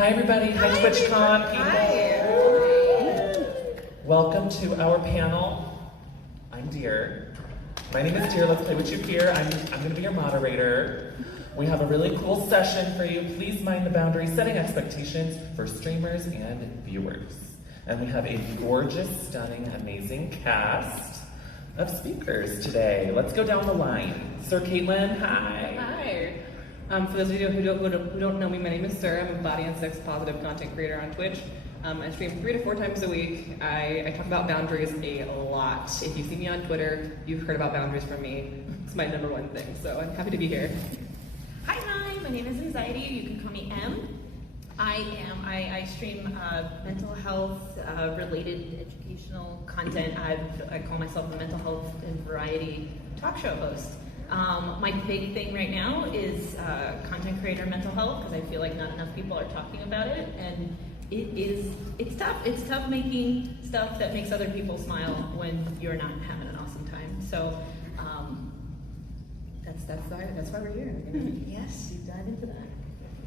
Hi everybody, hi TwitchCon people. Hi. Welcome to our panel. I'm DEERE. My name is DEERE, let's play with you here. I'm gonna be your moderator. We have a really cool session for you. Please mind the boundaries, setting expectations for streamers and viewers. And we have a gorgeous, stunning, amazing cast of speakers today. Let's go down the line. SirKatelyn, hi. Hi. For those of you who don't know me, my name is Sir. I'm a body and sex positive content creator on Twitch. I stream 3 to 4 times a week. I talk about boundaries a lot. If you see me on Twitter, you've heard about boundaries from me. It's my #1 thing, so I'm happy to be here. Hi, my name is Mxiety. You can call me M. I stream mental health related educational content. I call myself a mental health and variety talk show host. My big thing right now is content creator mental health, because I feel like not enough people are talking about it, and it's tough. It's tough making stuff that makes other people smile when you're not having an awesome time. So that's why we're here. We're gonna deep dive into that.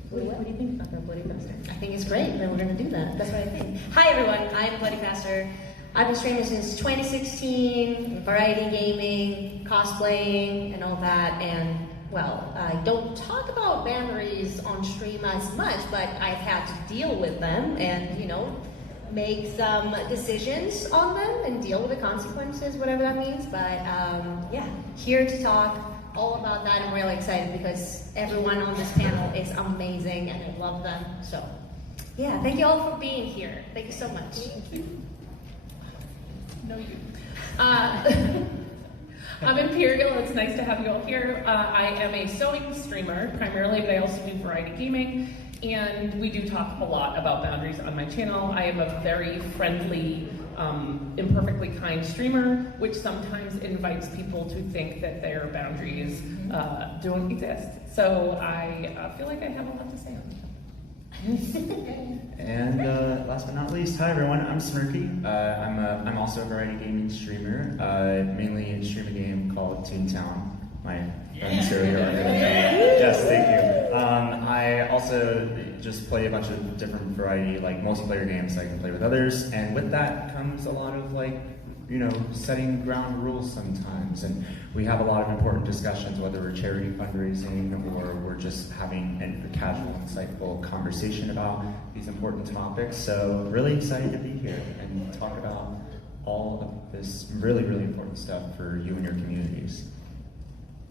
What do you think about that, bloodyfaster? I think it's great that we're going to do that. That's what I think. Hi everyone, I'm bloodyfaster. I've been streaming since 2016, variety gaming, cosplaying, and all that. And well, I don't talk about boundaries on stream as much, but I've had to deal with them and, you know, make some decisions on them and deal with the consequences, whatever that means. But yeah, here to talk all about that. I'm really excited because everyone on this panel is amazing and I love them. So yeah, thank you all for being here. Thank you so much. No, you. I'm Imperial. It's nice to have you all here. I am a sewing streamer primarily, but I also do variety gaming. And we do talk a lot about boundaries on my channel. I am a very friendly, imperfectly kind streamer, which sometimes invites people to think that their boundaries don't exist. So I feel like I have a lot to say on that. And last but not least, hi everyone, I'm Smirky. I'm also a variety gaming streamer, mainly stream a game called Toontown. My friends here are going to yes, thank you. I also just play a bunch of different variety, like multiplayer games so I can play with others, and with that comes a lot of like, you know, setting ground rules sometimes, and we have a lot of important discussions, whether we're charity fundraising or we're just having a casual, insightful conversation about these important topics. So really excited to be here and talk about all of this really, really important stuff for you and your communities.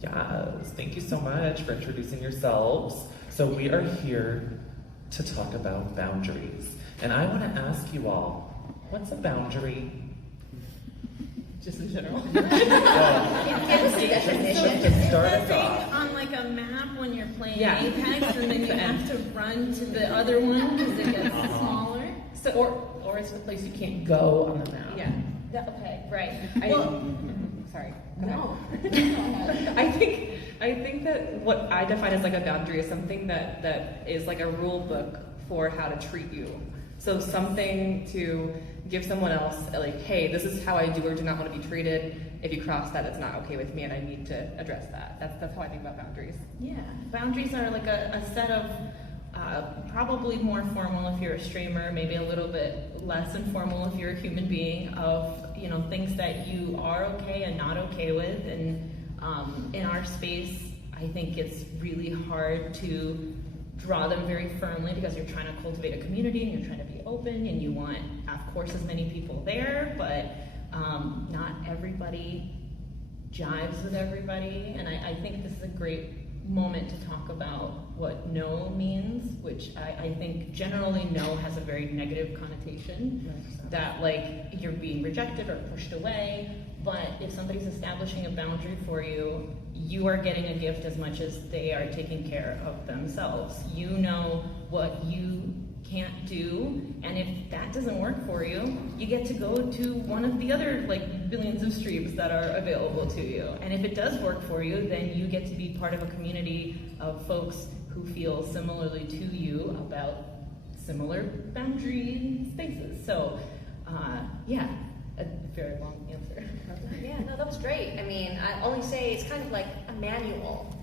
Yes, thank you so much for introducing yourselves. So we are here to talk about boundaries. And I want to ask you all, what's a boundary? Just in general. Give us a definition. To start It's us the off. thing on like a map when you're playing Yeah. Apex, and then you have to run to the other one because it gets smaller. So, or it's the place you can't go on the map. Yeah. Okay. Right. Sorry. No. I think that what I define as like a boundary is something that is like a rule book for how to treat you. So something to give someone else, like, hey, this is how I do or do not want to be treated. If you cross that, it's not okay with me, and I need to address that. That's how I think about boundaries. Yeah. Boundaries are like a set of probably more formal if you're a streamer, maybe a little bit less informal if you're a human being, of, you know, things that you are okay and not okay with. And in our space, I think it's really hard to draw them very firmly because you're trying to cultivate a community and you're trying to be open and you want, of course, as many people there, but not everybody jives with everybody. And I think this is a great moment to talk about what no means, which I think generally no has a very negative connotation, that like you're being rejected or pushed away. But if somebody's establishing a boundary for you, you are getting a gift as much as they are taking care of themselves. You know what you can't do, and if that doesn't work for you, you get to go to one of the other like billions of streams that are available to you. And if it does work for you, then you get to be part of a community of folks who feel similarly to you about similar boundary spaces. So yeah, a very long answer. Yeah, no, that was great. I mean, I only say it's kind of like a manual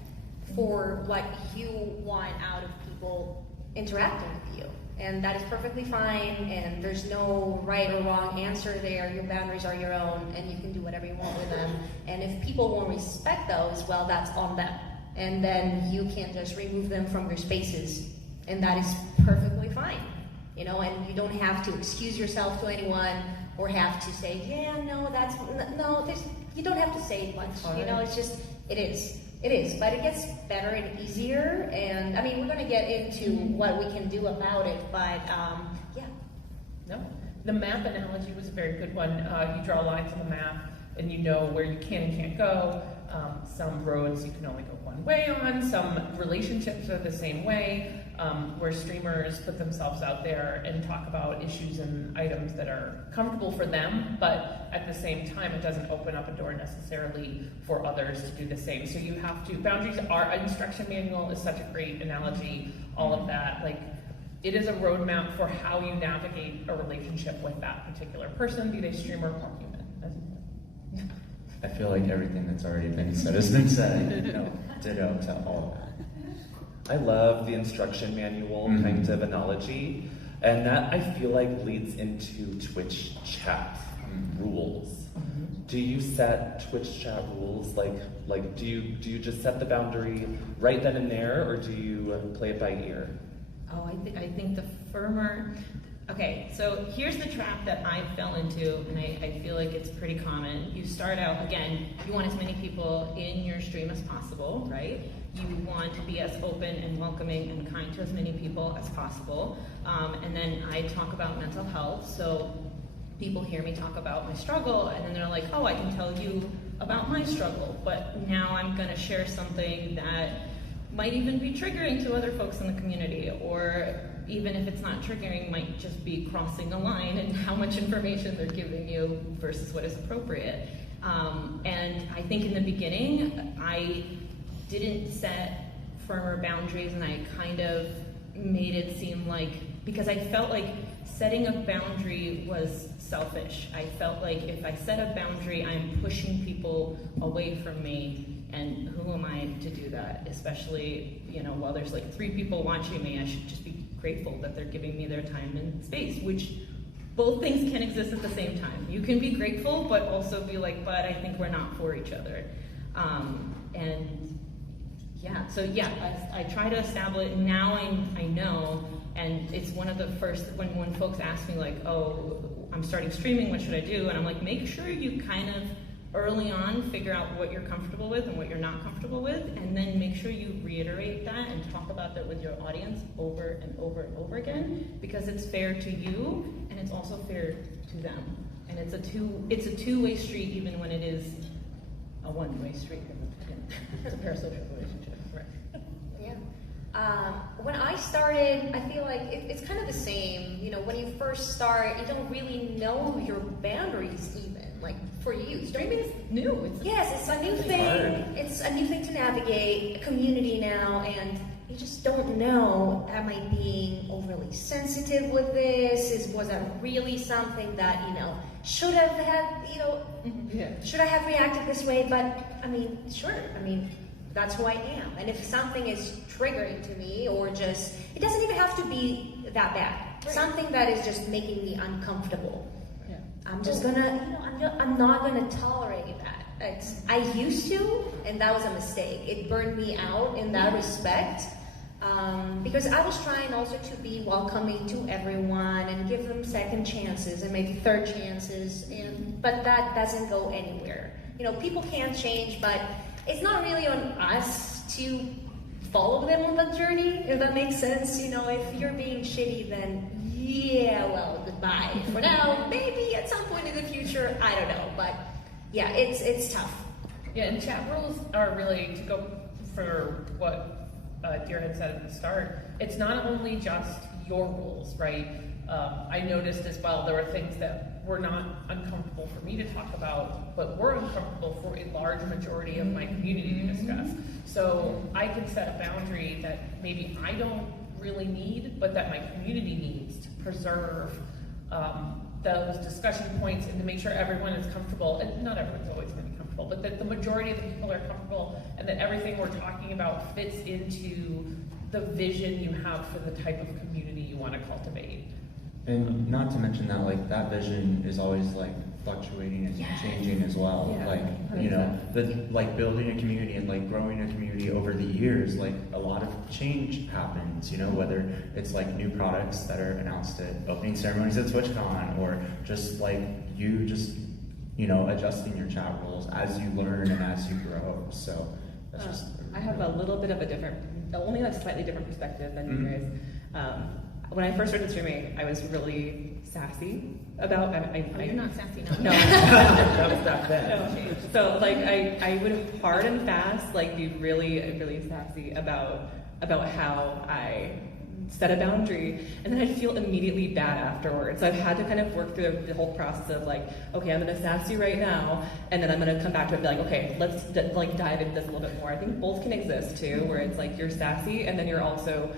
for what you want out of people interacting with you. And that is perfectly fine, and there's no right or wrong answer there. Your boundaries are your own, and you can do whatever you want with them. And if people won't respect those, well, that's on them. And then you can just remove them from your spaces, and that is perfectly fine. You know, and you don't have to excuse yourself to anyone or have to say, yeah, no, you don't have to say much. You know, it's just, it is, but it gets better and easier, and I mean, we're going to get into what we can do about it, but yeah. No, the map analogy was a very good one. You draw lines on the map, and you know where you can and can't go. Some roads you can only go one way on. Some relationships are the same way, where streamers put themselves out there and talk about issues and items that are comfortable for them, but at the same time, it doesn't open up a door necessarily for others to do the same. So you have to, boundaries, our instruction manual is such a great analogy, all of that. Like, it is a roadmap for how you navigate a relationship with that particular person, be they streamer or human, as you said. I feel like everything that's already been said has been said. You know, ditto to all of that. I love the instruction manual kind of analogy, and that I feel like leads into Twitch chat rules. Do you set Twitch chat rules? Like do you just set the boundary right then and there, or do you play it by ear? Oh, I think the firmer. Okay, so here's the trap that I fell into, and I feel like it's pretty common. You start out, again, you want as many people in your stream as possible, right? You want to be as open and welcoming and kind to as many people as possible. And then I talk about mental health, so people hear me talk about my struggle, and then they're like, oh, I can tell you about my struggle, but now I'm gonna share something that might even be triggering to other folks in the community, or even if it's not triggering, might just be crossing a line in how much information they're giving you versus what is appropriate. And I think in the beginning, I didn't set firmer boundaries, and I kind of made it seem like, because I felt like setting a boundary was selfish. I felt like if I set a boundary, I'm pushing people away from me, and who am I to do that? Especially, you know, while there's like 3 people watching me, I should just be grateful that they're giving me their time and space, which both things can exist at the same time. You can be grateful, but also be like, but I think we're not for each other. And yeah, so yeah, I try to establish, now I know, and it's one of the first, when folks ask me like, oh, I'm starting streaming, what should I do? And I'm like, make sure you kind of early on figure out what you're comfortable with and what you're not comfortable with, and then make sure you reiterate that and talk about that with your audience over and over and over again, because it's fair to you and it's also fair to them. And it's a two-way street, even when it is a one-way street. It's a parasocial relationship, right? Yeah. When I started, I feel like it's kind of the same. You know, when you first start, you don't really know your boundaries even. Like for you, streaming is new. It's a new thing. It's a new thing to navigate, a community now, and you just don't know, am I being overly sensitive with this? Was that really something that, you know, should have had, you know, should I have reacted this way? But I mean, sure, I mean, that's who I am. And if something is triggering to me, or just, it doesn't even have to be that bad. Right. Something that is just making me uncomfortable. Yeah. I'm just gonna, you know, I'm not gonna tolerate that. I used to, and that was a mistake. It burned me out in that respect. Because I was trying also to be welcoming to everyone and give them second chances and maybe third chances, but that doesn't go anywhere. You know, people can change, but it's not really on us to follow them on that journey, if that makes sense. You know, if you're being shitty, then yeah, well, goodbye for now. Maybe at some point in the future, I don't know, but yeah, it's tough. Yeah, and chat rules are really, to go for what DEERE had said at the start, it's not only just your rules, right? I noticed as well, there were things that were not uncomfortable for me to talk about, but were uncomfortable for a large majority of my community to discuss. So I can set a boundary that maybe I don't really need, but that my community needs to preserve those discussion points and to make sure everyone is comfortable. And not everyone's always going to be comfortable, but that the majority of the people are comfortable, and that everything we're talking about fits into the vision you have for the type of community you want to cultivate. cultivate. And not to mention that, like, that vision is always, like, fluctuating and changing as well. Yeah, like, you know, like, building a community and, like, growing a community over the years, like, a lot of change happens, you know, whether it's, like, new products that are announced at opening ceremonies at TwitchCon, or just, like, you just, you know, adjusting your chat rules as you learn and as you grow. So, that's just... I have a little bit of a different, only a slightly different perspective than you guys. When I first started streaming, I was really sassy about. You're not sassy now. No, That was back then. no. So like I would hard and fast like be really really sassy about how I set a boundary, and then I'd feel immediately bad afterwards. So I've had to kind of work through the whole process of like, okay, I'm gonna sass you right now, and then I'm gonna come back to it and be like, okay, let's like dive into this a little bit more. I think both can exist too, where it's like you're sassy, and then you're also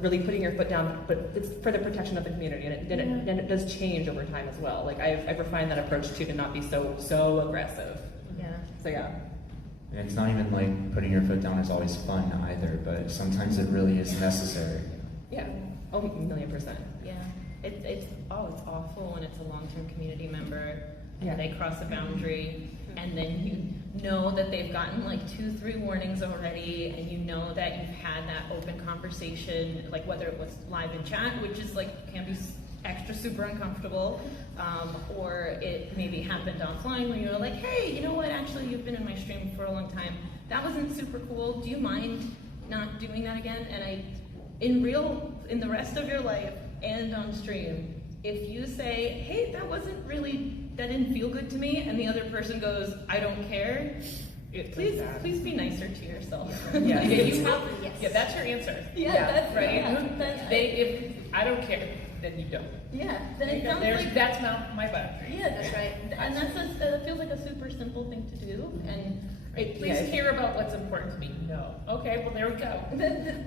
really putting your foot down, but it's for the protection of the community, and it does change over time as well. Like I've refined that approach too, to not be so aggressive. Yeah. So yeah. And it's not even like putting your foot down is always fun either, but sometimes it really is necessary. Yeah. Oh, 1,000,000%. Yeah, it's awful when it's a long-term community member and Yeah. they cross a boundary, and then you know that they've gotten like 2-3 warnings already, and you know that you've had that open conversation, like whether it was live in chat, which is like can be extra super uncomfortable, or it maybe happened offline when you were like, hey, you know what, actually you've been in my stream for a long time, that wasn't super cool, do you mind not doing that again? And in the rest of your life and on stream, if you say, hey, that didn't feel good to me, and the other person goes, I don't care, please be nicer to yourself. Yeah, Yes. yeah, that's your answer. That's right. Yeah, that's, If I don't care, then you don't. yeah, then it sounds like That's not my boundary. yeah, that's right. And that feels like a super simple thing to do. And Please care about what's important to me. No. Okay, well there we go.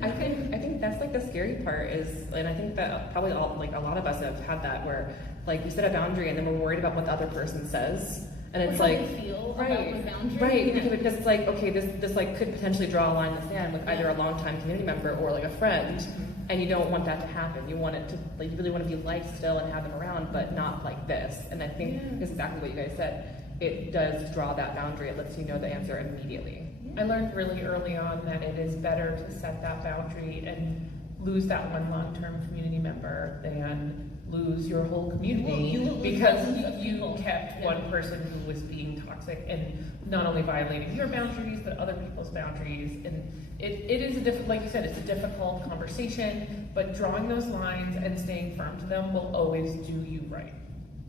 I think that's like the scary part is, and I think that probably a lot of us have had that where like we set a boundary and then we're worried about what the other person says, and it's how like they feel right, about the boundary. right, Yeah. because it's like okay, this like could potentially draw a line in the sand with either a longtime community member or like a friend, and you don't want that to happen. You want it to like you really want to be liked still and have them around, but not like this. And I think it's exactly what you guys said. It does draw that boundary. It lets you know the answer immediately. I learned really early on that it is better to set that boundary and lose that one long-term community member than lose your whole community You will lose because thousands of you people. kept Yeah. one person who was being toxic and not only violating your boundaries but other people's boundaries. And it is a difficult, like you said, it's a difficult conversation, but drawing those lines and staying firm to them will always do you right.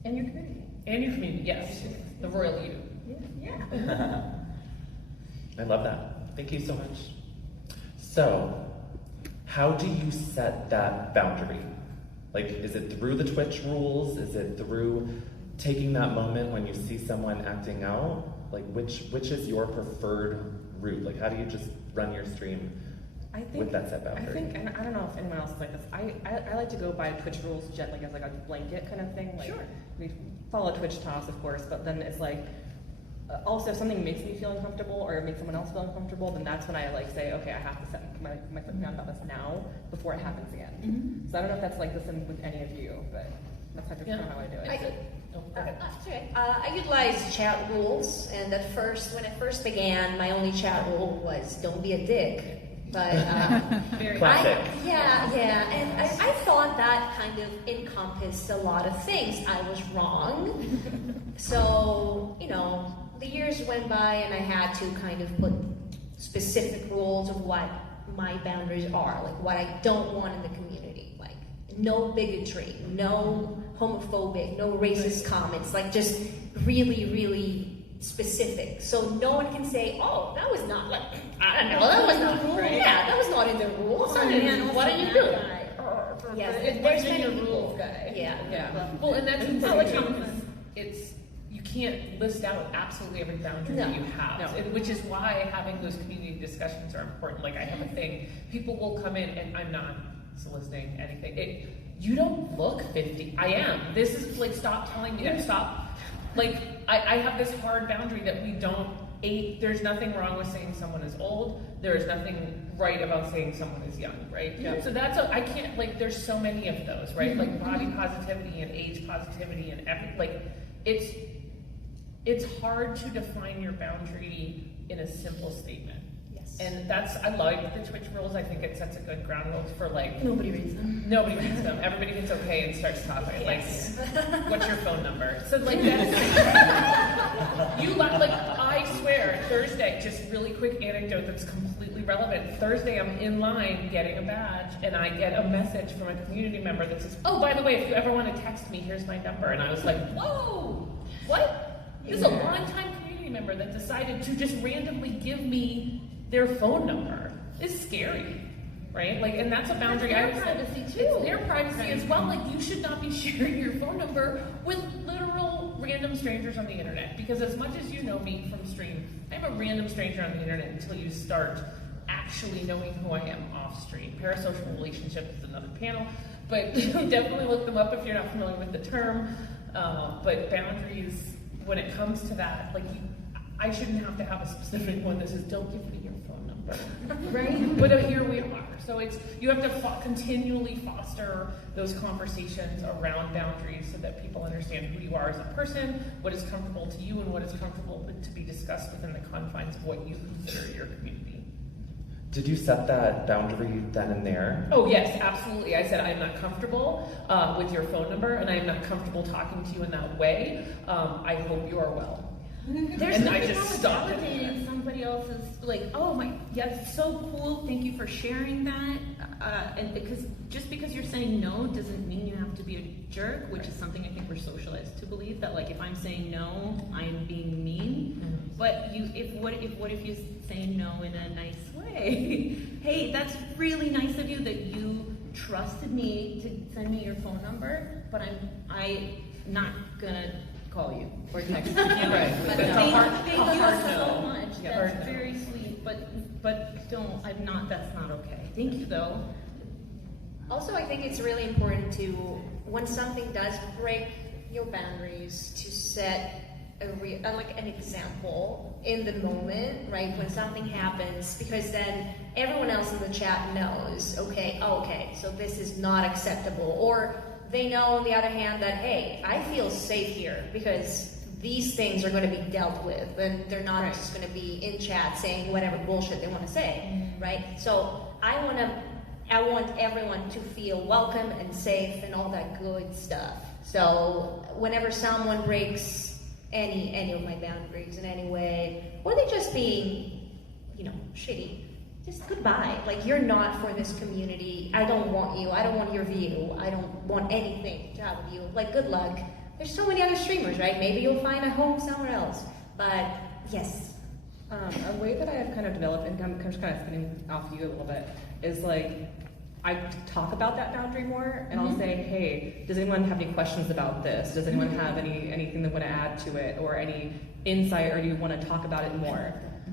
And your community. And your community, yes, the royal you. Yeah. I love that. Thank you so much. So, how do you set that boundary? Like, is it through the Twitch rules? Is it through taking that moment when you see someone acting out? Like, which is your preferred route? Like, how do you just run your stream with that set boundary? I think, and I don't know if anyone else is like this. I like to go by Twitch rules gently as like a blanket kind of thing. Like, Sure. We follow Twitch toss, of course, but then it's like, also if something makes me feel uncomfortable or makes someone else feel uncomfortable, then that's when I like say, okay, I have to set my foot down about this now before it happens again. So I don't know if that's like the same with any of you, but that's kind of how I do it. I utilize chat rules, and when it first began, my only chat rule was don't be a dick. But Classic. and I thought that kind of encompassed a lot of things. I was wrong. So, the years went by and I had to kind of put specific rules of what my boundaries are, like what I don't want in the community, like no bigotry, no homophobic, no racist comments, like just really, really specific. So no one can say, oh, that was not like, I don't know, that was not cool. Right. Yeah, that was not in the rules. Oh, man, What are you doing? Yes, there's many your people. rules guy. Yeah. Well, and that's you can't list out absolutely every boundary that you have, which is why having those community discussions are important. Like I have a thing, people will come in, and I'm not soliciting anything. You don't look 50. I am. This is like, stop telling me that. Stop. Like I have this hard boundary that we don't. There's nothing wrong with saying someone is old. there is nothing right about saying someone is young, right? Yeah. So that's I can't, like, there's so many of those, right? Like body positivity and age positivity and like, it's hard to define your boundary in a simple statement. Yes. And I like the Twitch rules. I think it sets a good ground rules for, like, Nobody reads them. nobody reads them. Everybody hits okay and starts talking. Yes. Like, what's your phone number? So, like, that's like, I swear, Thursday, just really quick anecdote that's completely relevant. Thursday, I'm in line getting a badge, and I get a message from a community member that says, "Oh, by the way, if you ever want to text me, here's my number." And I was like, "Whoa, what?" This is a longtime community member that decided to just randomly give me their phone number. It's scary, right? Like, and that's a boundary. That's their privacy too. It's their privacy as well. Like, you should not be sharing your phone number with literal random strangers on the internet. Because as much as you know me from stream, I'm a random stranger on the internet until you start actually knowing who I am off stream. Parasocial relationship is another panel, but definitely look them up if you're not familiar with the term. But boundaries, when it comes to that, like, I shouldn't have to have a specific one that says, "Don't give me your phone number." Right? But here we are. So you have to continually foster those conversations around boundaries so that people understand who you are as a person, what is comfortable to you, and what is comfortable to be discussed within the confines of what you consider your community. Did you set that boundary then and there? Oh yes, absolutely. I said I'm not comfortable with your phone number, and I am not comfortable talking to you in that way. I hope you are well. There's And nothing I just wrong with stopped it. validating somebody else's, like, oh my, yeah, it's so cool, thank you for sharing that. And because you're saying no doesn't mean you have to be a jerk, which is something I think we're socialized to believe, that, like, if I'm saying no, I'm being mean. But what if you say no in a nice way? Hey, that's really nice of you that you trusted me to send me your phone number, but I'm not gonna call you or text you. Right. But That's thank you hard so no. much. Yeah, That's hard no. very sweet. But that's not okay. Thank you though. Also, I think it's really important to, when something does break your boundaries, to set like an example in the moment, right? When something happens, because then everyone else in the chat knows, okay, so this is not acceptable. Or they know, on the other hand, that, hey, I feel safe here because these things are going to be dealt with, and they're not just going to be in chat saying whatever bullshit they want to say, right? So I want everyone to feel welcome and safe and all that good stuff. So whenever someone breaks any of my boundaries in any way, or they're just being, shitty, just goodbye. Like, you're not for this community. I don't want you. I don't want your view. I don't want anything to have with you. Like, good luck. There's so many other streamers, right? Maybe you'll find a home somewhere else. But yes. A way that I have kind of developed, and I'm just kind of spinning off you a little bit, is like, I talk about that boundary more, and I'll say, hey, does anyone have any questions about this? Does anyone have anything they want to add to it, or any insight, or do you want to talk about it more?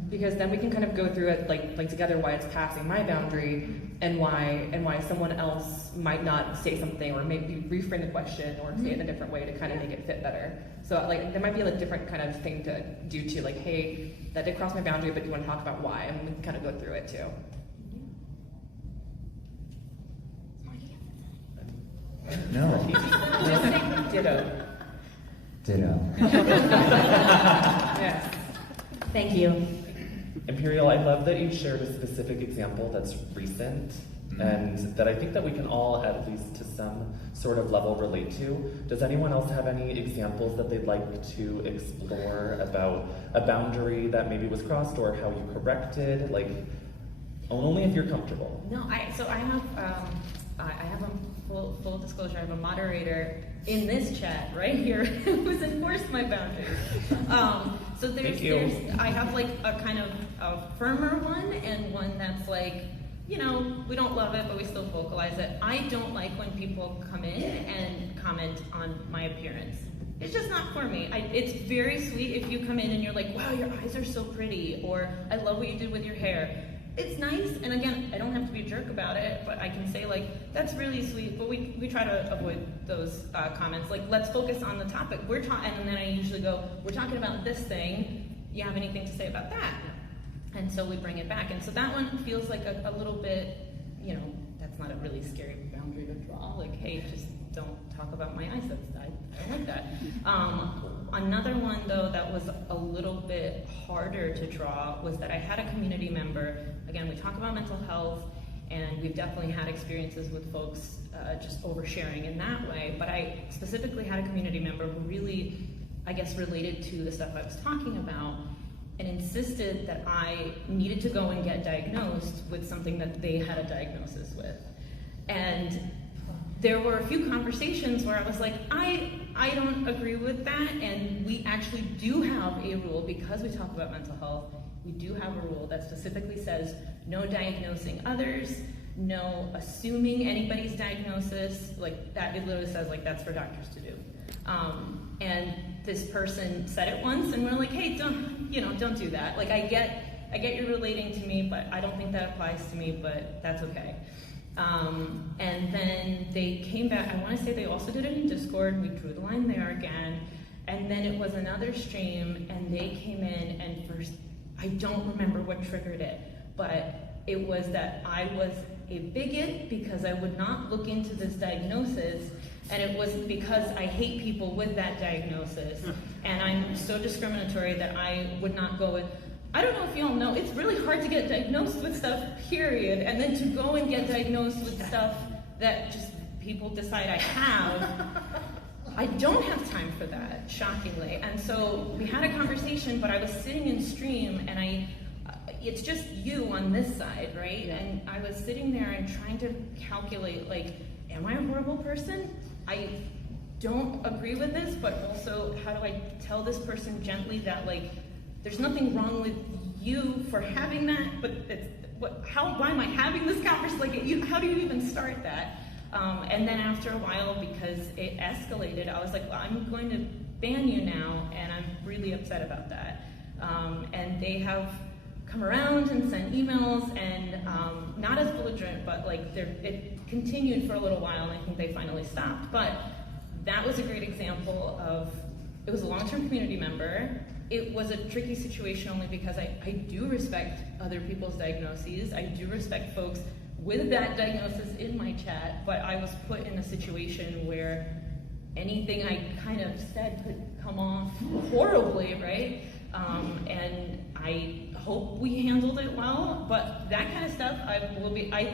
Because then we can kind of go through it like together, why it's passing my boundary, and why someone else might not say something, or maybe reframe the question, or say it in a different way to kind of make it fit better. So like there might be a different kind of thing to do too, like, hey, that did cross my boundary, but do you want to talk about why? And we can kind of go through it too. No. Just say ditto. Ditto. Yes. Thank you. Imperial, I love that you shared a specific example that's recent and that I think that we can all, at least to some sort of level, relate to. Does anyone else have any examples that they'd like to explore about a boundary that maybe was crossed, or how you corrected? Like, only if you're comfortable. No, I have a full disclosure. I have a moderator in this chat right here who's enforced my boundaries. So I have like a kind of a firmer one, and one that's like, we don't love it, but we still vocalize it. I don't like when people come in and comment on my appearance. It's just not for me. It's very sweet if you come in and you're like, wow, your eyes are so pretty, or I love what you did with your hair. It's nice, and again, I don't have to be a jerk about it, but I can say, like, that's really sweet, but we try to avoid those comments. Like, let's focus on the topic. And then I usually go, we're talking about this thing. You have anything to say about that? And so we bring it back. And so that one feels like a little bit, you know, that's not a really scary boundary to draw. Like, hey, just don't talk about my eyes. I don't like that. Another one, though, that was a little bit harder to draw was that I had a community member. Again, we talk about mental health, and we've definitely had experiences with folks just oversharing in that way. But I specifically had a community member who really, I guess, related to the stuff I was talking about and insisted that I needed to go and get diagnosed with something that they had a diagnosis with. And there were a few conversations where I was like, I don't agree with that, and we actually do have a rule, because we talk about mental health, we do have a rule that specifically says no diagnosing others, no assuming anybody's diagnosis, like that, it literally says like that's for doctors to do. And this person said it once, and we're like, hey, don't do that. Like I get you're relating to me, but I don't think that applies to me, but that's okay. And then they came back, I want to say they also did it in Discord, we drew the line there again, and then it was another stream, and they came in, and first, I don't remember what triggered it, but it was that I was a bigot because I would not look into this diagnosis, and it was because I hate people with that diagnosis, and I'm so discriminatory that I would not go with, I don't know if you all know, it's really hard to get diagnosed with stuff, period, and then to go and get diagnosed with stuff that just people decide I have, I don't have time for that, shockingly. And so we had a conversation, but I was sitting in stream, and it's just you on this side, right? And I was sitting there and trying to calculate, like, am I a horrible person? I don't agree with this, but also how do I tell this person gently that, like, there's nothing wrong with you for having that, but why am I having this conversation? Like, how do you even start that? And then after a while, because it escalated, I was like, well, I'm going to ban you now, and I'm really upset about that. And they have come around and sent emails, and not as belligerent, but like it continued for a little while, and I think they finally stopped. But that was a great example of, it was a long-term community member. It was a tricky situation only because I do respect other people's diagnoses. I do respect folks with that diagnosis in my chat, but I was put in a situation where anything I kind of said could come off horribly, right? And I hope we handled it well, but that kind of stuff, I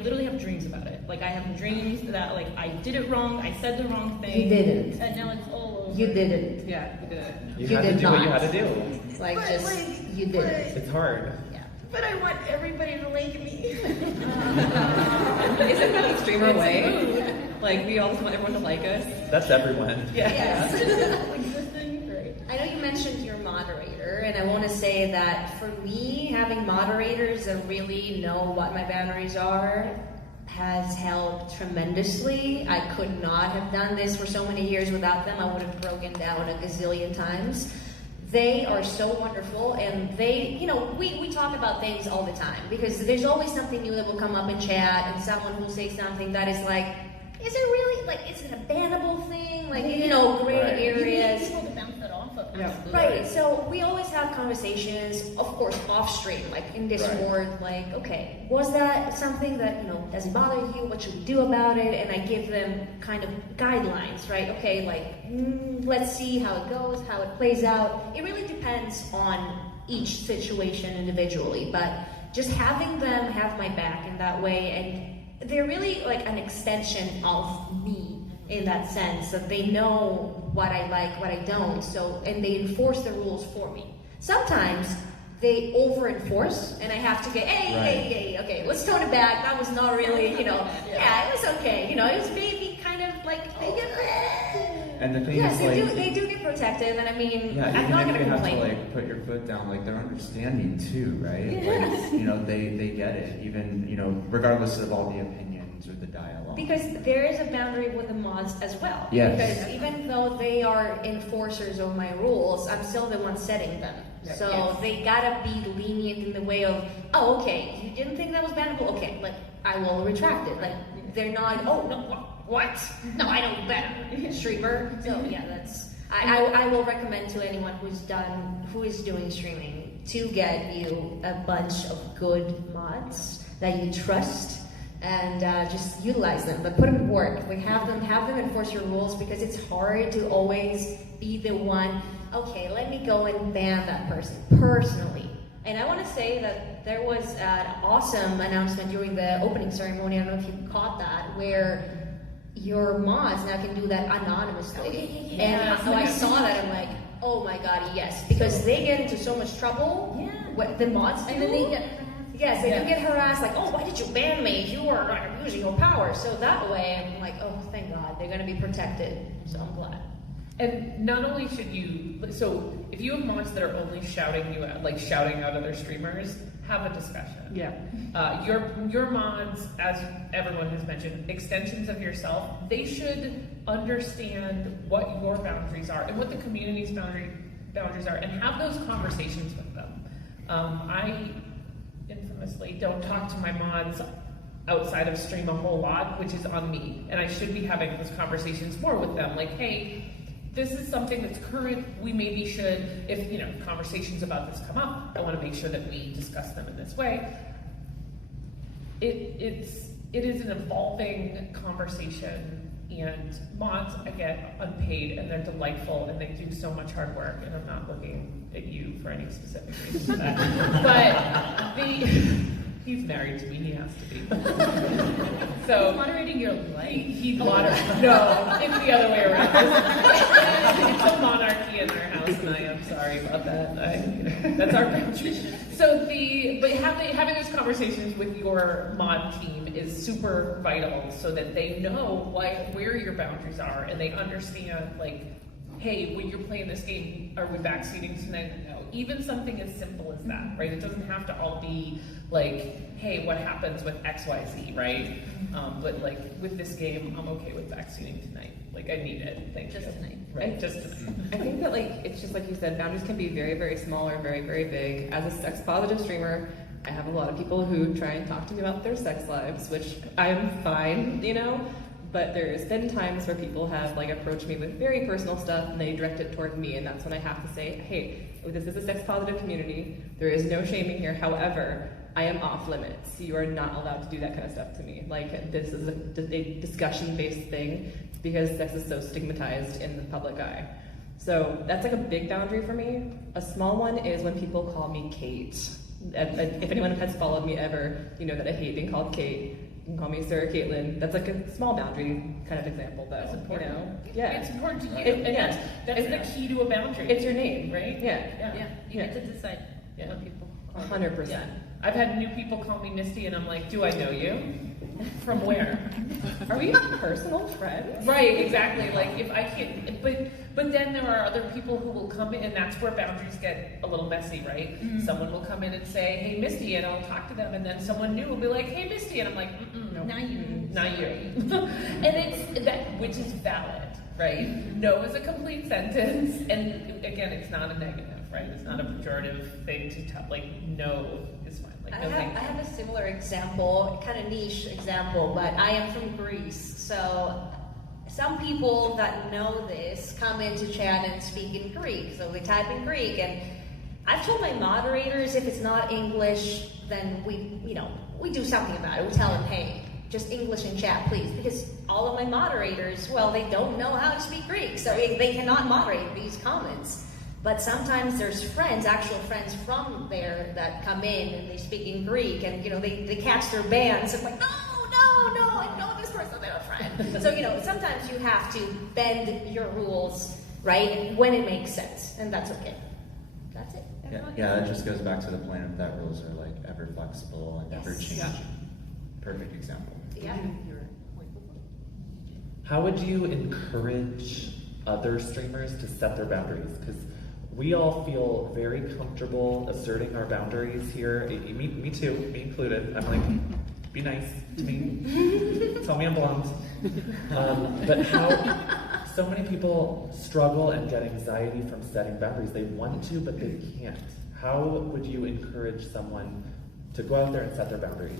literally have dreams about it. Like, I have dreams that, like, I did it wrong, I said the wrong thing. You didn't. And now it's all over. You didn't. Yeah, you did. You You had to did do what you not. had to do. Like, But, just, like, you didn't. It's hard. Yeah. But I want everybody to like me. Isn't that the streamer way? Like, we always want everyone to like us. That's everyone. Yeah. Yes. Existing, great. I know you mentioned your moderator, and I want to say that for me, having moderators that really know what my boundaries are has helped tremendously. I could not have done this for so many years without them. I would have broken down a gazillion times. They are so wonderful, and they, we talk about things all the time, because there's always something new that will come up in chat, and someone will say something that is like, is it really, like, is it a bannable thing? Like, gray Right. areas. You need people to bounce that off of. Yeah. Absolutely. Right, so we always have conversations, of course, off stream, like in Discord, like, okay, was that something that, doesn't bother you? What should we do about it? And I give them kind of guidelines, right? Okay, like, let's see how it goes, how it plays out. It really depends on each situation individually, but just having them have my back in that way, and they're really like an extension of me in that sense, that they know what I like, what I don't, and they enforce the rules for me. Sometimes they over-enforce, and I have to get, hey, okay, let's tone it back, that was not really, it was okay, it was maybe kind of like, they get, And the thing yes, is, they do get protective, and I mean, yeah, I'm even not if gonna you have complain. to like put your foot down, like they're understanding too, right? Yes. Like, they get it, even regardless of all the opinions or the dialogue. Because there is a boundary with the mods as well. Yes. Because even though they are enforcers of my rules, I'm still the one setting them. Right. So Yes. they gotta be lenient in the way of, oh, okay, you didn't think that was bannable? Okay, like, I will retract it. Like, they're not, oh, no, what? No, I know better, streamer. So yeah, I will recommend to anyone who is doing streaming to get you a bunch of good mods that you trust, and just utilize them, but put them to work. Like have them enforce your rules, because it's hard to always be the one, okay, let me go and ban that person personally. And I want to say that there was an awesome announcement during the opening ceremony, I don't know if you caught that, where your mods now can do that anonymously. And so I saw that, I'm like, oh my god, yes, because they get into so much trouble, the mods do, and then they get yes, they do get harassed, like, oh, why did you ban me? You are abusing your power. So that way, I'm like, oh, thank God, they're going to be protected. So I'm glad. And not only should you, so if you have mods that are only shouting you out, like shouting out other streamers, have a discussion. Yeah. Your mods, as everyone has mentioned, extensions of yourself, they should understand what your boundaries are and what the community's boundaries are, and have those conversations with them. I infamously don't talk to my mods outside of stream a whole lot, which is on me, and I should be having those conversations more with them, like, hey, this is something that's current, we maybe should, if conversations about this come up, I want to make sure that we discuss them in this way. It is an evolving conversation, and mods, again, unpaid, and they're delightful, and they do so much hard work, and I'm not looking at you for any specific reason for that. But he's married to me, he has to be. So He's moderating your life. He's moderating. No, it's the other way around. It's a monarchy in our house, and I am sorry about that. That's our boundary. So but having those conversations with your mod team is super vital, so that they know where your boundaries are, and they understand, like, hey, when you're playing this game, are we backseating tonight? No. Even something as simple as that, right? It doesn't have to all be like, hey, what happens with XYZ, right? But like with this game, I'm okay with backseating tonight. Like, I need it. Thank you. Just tonight. Right, just tonight. I think that, like, it's just like you said, boundaries can be very, very small or very, very big. As a sex positive streamer, I have a lot of people who try and talk to me about their sex lives, which I'm fine, but there's been times where people have approached me with very personal stuff, and they direct it toward me, and that's when I have to say, hey, this is a sex positive community, there is no shaming here, however, I am off limits. You are not allowed to do that kind of stuff to me. Like, this is a discussion-based thing, because sex is so stigmatized in the public eye. So that's a big boundary for me. A small one is when people call me Kate. If anyone has followed me ever, you know that I hate being called Kate. You can call me SirKatelyn. That's a small boundary kind of example, though. That's important. Yeah. It's important to you. And that's the key to a boundary. It's your name, right? Yeah. You get to decide what people call you. 100%. Yeah. I've had new people call me Misty, and I'm like, do I know you? From where? Are we personal friends? Right, exactly. Like, if I can't, but then there are other people who will come in, and that's where boundaries get a little messy, right? Mm-hmm. Someone will come in and say, hey, Misty, and I'll talk to them, and then someone new will be like, hey, Misty, and I'm like, no, Not you. not you. And it's that, which is valid, right? No is a complete sentence, and again, it's not a negative, right? It's not a pejorative thing to tell, like, no is fine. Like, I no, thank you. have a similar example, kind of niche example, but I am from Greece, so some people that know this come into chat and speak in Greek, so they type in Greek, and I've told my moderators, if it's not English, then we do something about it. We tell them, hey, just English in chat, please, because all of my moderators, well, they don't know how to speak Greek, so they cannot moderate these comments. But sometimes there's actual friends from there that come in and they speak in Greek, and they catch their bans and like, no, I know this person, they're a friend. So sometimes you have to bend your rules, right, when it makes sense, and that's okay. That's it. Yeah, that just goes back to the point of that rules are like ever flexible and ever changing. Yeah. Perfect example. Yeah. How would you encourage other streamers to set their boundaries? Because we all feel very comfortable asserting our boundaries here. Me too, me included. I'm like, be nice to me. Tell me I'm blonde. But how so many people struggle and get anxiety from setting boundaries. They want to, but they can't. How would you encourage someone to go out there and set their boundaries?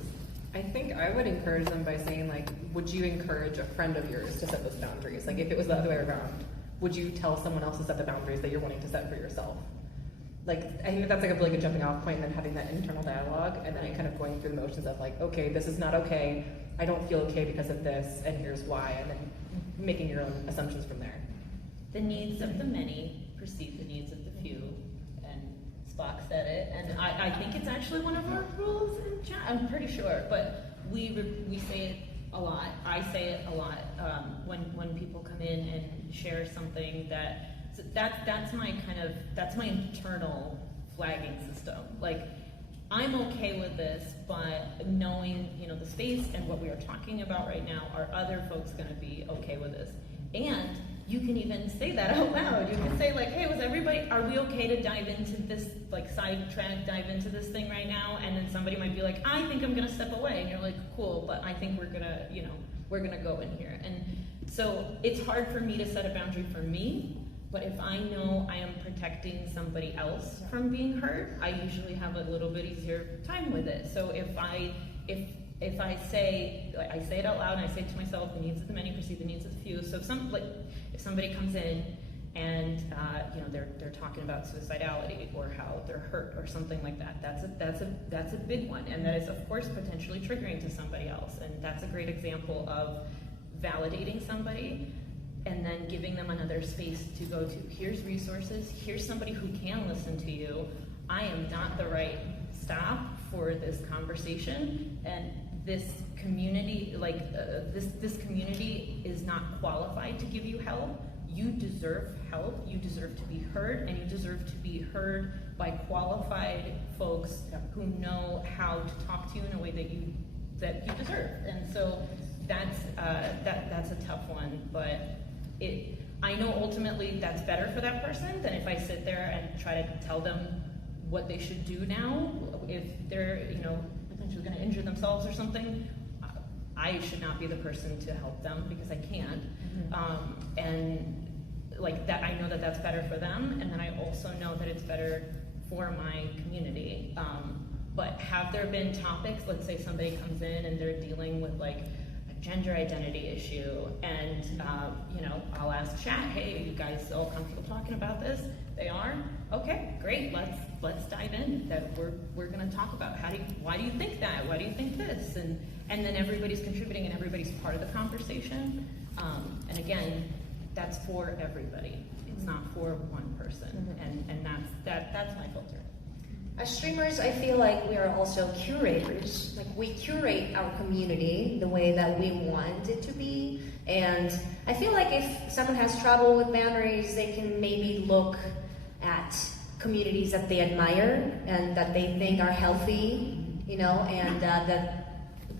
I think I would encourage them by saying, like, would you encourage a friend of yours to set those boundaries? Like, if it was the other way around, would you tell someone else to set the boundaries that you're wanting to set for yourself? like, I think that's like a really good jumping off point, and then having that internal dialogue, and then kind of going through the motions of like, okay, this is not okay, I don't feel okay because of this, and here's why, and then making your own assumptions from there. The needs of the many precede the needs of the few, and Spock said it, and I think it's actually one of our rules in chat, I'm pretty sure, but we say it a lot, I say it a lot, when people come in and share something that's my internal flagging system. Like, I'm okay with this, but knowing, you know, the space and what we are talking about right now, are other folks going to be okay with this? And you can even say that out loud. You can say like, hey, are we okay to dive into this, like dive into this thing right now? And then somebody might be like, I think I'm gonna step away. And you're like, cool, but I think we're gonna go in here. And so it's hard for me to set a boundary for me, but if I know I am protecting somebody else from being hurt, I usually have a little bit easier time with it. So if I say it out loud and I say it to myself, the needs of the many precede the needs of the few. So if somebody comes in and you know, they're talking about suicidality or how they're hurt or something like that, that's a big one, and that is of course potentially triggering to somebody else. And that's a great example of validating somebody and then giving them another space to go to. Here's resources, here's somebody who can listen to you. I am not the right stop for this conversation, and this community, this community is not qualified to give you help. You deserve help, you deserve to be heard, and you deserve to be heard by qualified folks who know how to talk to you in a way that you deserve. And so that's a tough one, but I know ultimately that's better for that person than if I sit there and try to tell them what they should do now. If they're, you know, potentially going to injure themselves or something, I should not be the person to help them because I can't. And like that, I know that that's better for them, and then I also know that it's better for my community. But have there been topics, let's say somebody comes in and they're dealing with like a gender identity issue, and you know, I'll ask chat, hey, you guys all comfortable talking about this? They are? Okay, great, let's dive in. That we're gonna talk about why do you think that? Why do you think this? And then everybody's contributing and everybody's part of the conversation. And again, that's for everybody. It's not for one person. And that's my filter. As streamers, I feel like we are also curators. Like, we curate our community the way that we want it to be. And I feel like if someone has trouble with boundaries, they can maybe look at communities that they admire and that they think are healthy, you know, and that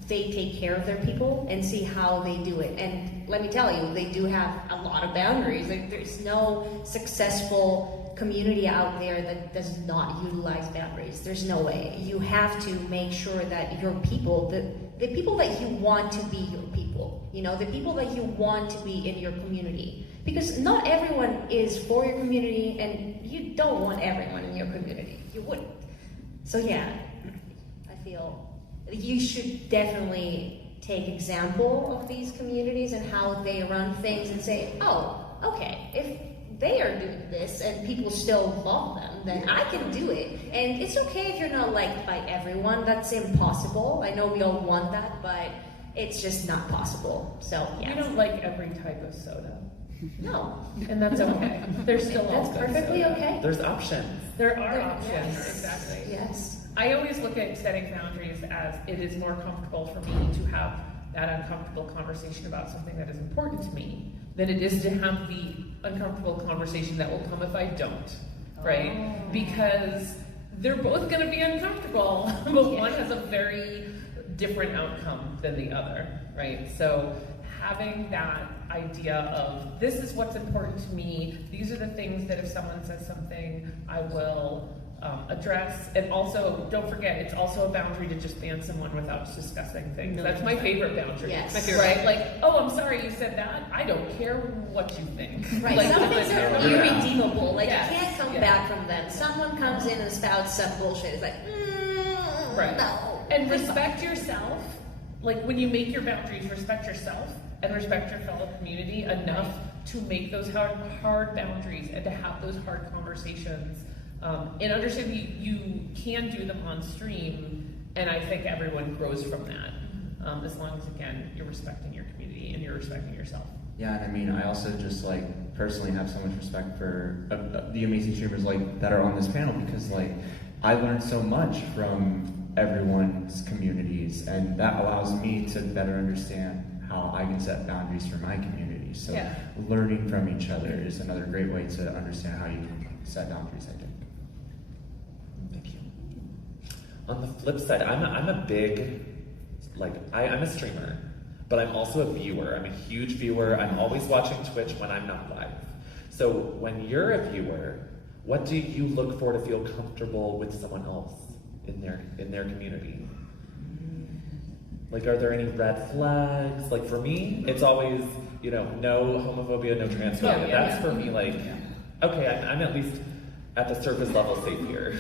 they take care of their people, and see how they do it. And let me tell you, they do have a lot of boundaries. Like, there's no successful community out there that does not utilize boundaries. There's no way. You have to make sure that your people, the people that you want to be your people, you know, the people that you want to be in your community. Because not everyone is for your community, and you don't want everyone in your community. You wouldn't. So yeah, I feel you should definitely take example of these communities and how they run things and say, oh, okay, if they are doing this and people still love them, then I can do it. And it's okay if you're not liked by everyone. That's impossible. I know we all want that, but it's just not possible. So yeah. We don't like every type of soda. No. And that's okay. There's still all That's good perfectly soda. okay. There's options. There are options, Yes. exactly. Yes. I always look at setting boundaries as it is more comfortable for me to have that uncomfortable conversation about something that is important to me than it is to have the uncomfortable conversation that will come if I don't, right? Oh. Because they're both going to be uncomfortable, but one has a very different outcome than the other, right? So having that idea of this is what's important to me, these are the things that if someone says something, I will address. And also, don't forget, it's also a boundary to just ban someone without discussing things. That's my favorite boundary. Yes. My favorite. Right? Like, oh, I'm sorry you said that. I don't care what you think. Right, Like, some things are irredeemable. Like, Yes. you can't come back from them. Someone comes in and spouts some bullshit. It's like, Right. no. And respect yourself. Like, when you make your boundaries, respect yourself and respect your fellow community enough to make those hard boundaries and to have those hard conversations And understand you can do them on stream, and I think everyone grows from that. As long as, again, you're respecting your community and you're respecting yourself. Yeah, and I mean, I also just like personally have so much respect for the amazing streamers like that are on this panel, because like I learned so much from everyone's communities, and that allows me to better understand how I can set boundaries for my community. So learning from each other is another great way to understand how you can set boundaries, I think. Thank you. On the flip side, I'm a big, like, I'm a streamer, but I'm also a viewer. I'm a huge viewer. I'm always watching Twitch when I'm not live. So when you're a viewer, what do you look for to feel comfortable with someone else in their community? Like, are there any red flags? Like, for me, it's always, you know, no homophobia, no transphobia. That's for me, like, okay, I'm at least at the surface level safe here.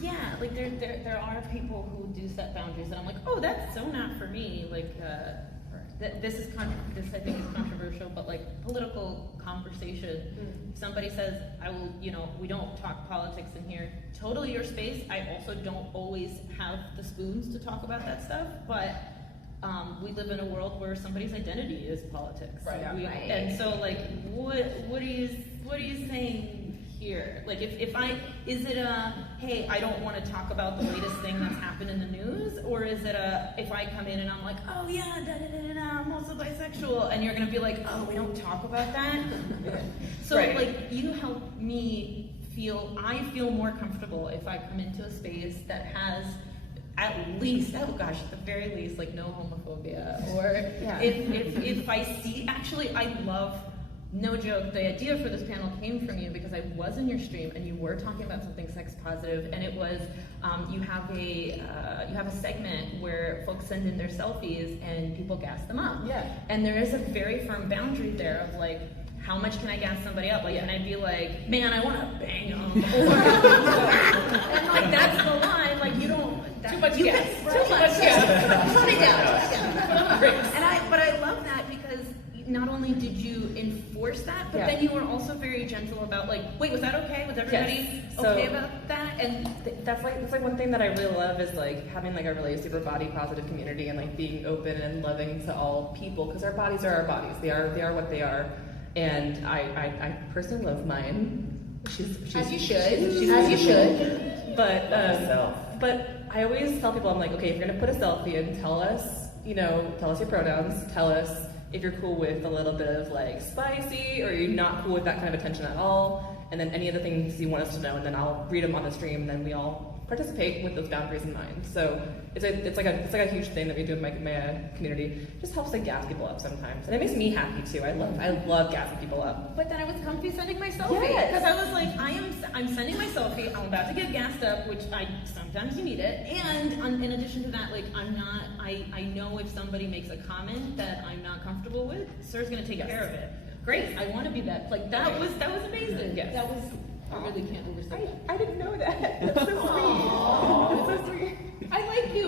Yeah, like there are people who do set boundaries, and I'm like, oh, that's so not for me. Like, this I think is controversial, but like political conversation. Somebody says, I will, you know, we don't talk politics in here. Totally your space. I also don't always have the spoons to talk about that stuff, but we live in a world where somebody's identity is politics. Right. And so, like, what are you saying here? Like, is it a, hey, I don't want to talk about the latest thing that's happened in the news, or is it a, if I come in and I'm like, oh yeah, I'm also bisexual, and you're gonna be like, oh, we don't talk about that? So like, you help me I feel more comfortable if I come into a space that has at least, at the very least, like no homophobia, or if I see, actually, I love, no joke, the idea for this panel came from you because I was in your stream and you were talking about something sex positive, and it was, you have a segment where folks send in their selfies and people gas them up. Yeah. And there is a very firm boundary there of like, how much can I gas somebody up? Like, can I be like, man, I want to bang them? Or, and like, that's the line. Like, you don't. Too much gas. Too much gas. Tone it down. But I love that because not only did you enforce that, but then you were also very gentle about like, wait, was that okay? Was everybody okay about that? And that's like one thing that I really love is like having like a really super body positive community and like being open and loving to all people, because our bodies are our bodies. They are what they are. And I personally love mine. She's as you should. But I always tell people, I'm like, okay, if you're gonna put a selfie in, tell us your pronouns, tell us if you're cool with a little bit of like spicy, or you're not cool with that kind of attention at all, and then any other things you want us to know, and then I'll read them on the stream, and then we all participate with those boundaries in mind. So it's like a huge thing that we do in my community. It just helps like gas people up sometimes, and it makes me happy too. I love gassing people up. But then I was comfy sending my selfie because I was like, I'm sending my selfie. I'm about to get gassed up, which sometimes you need it. And in addition to that, like I know if somebody makes a comment that I'm not comfortable with, Sir's gonna take care of it. Great, I want to be that. Like that was amazing. Yes. That was. I really can't overstate that. I didn't know that. That's so sweet. That's so sweet. I like you.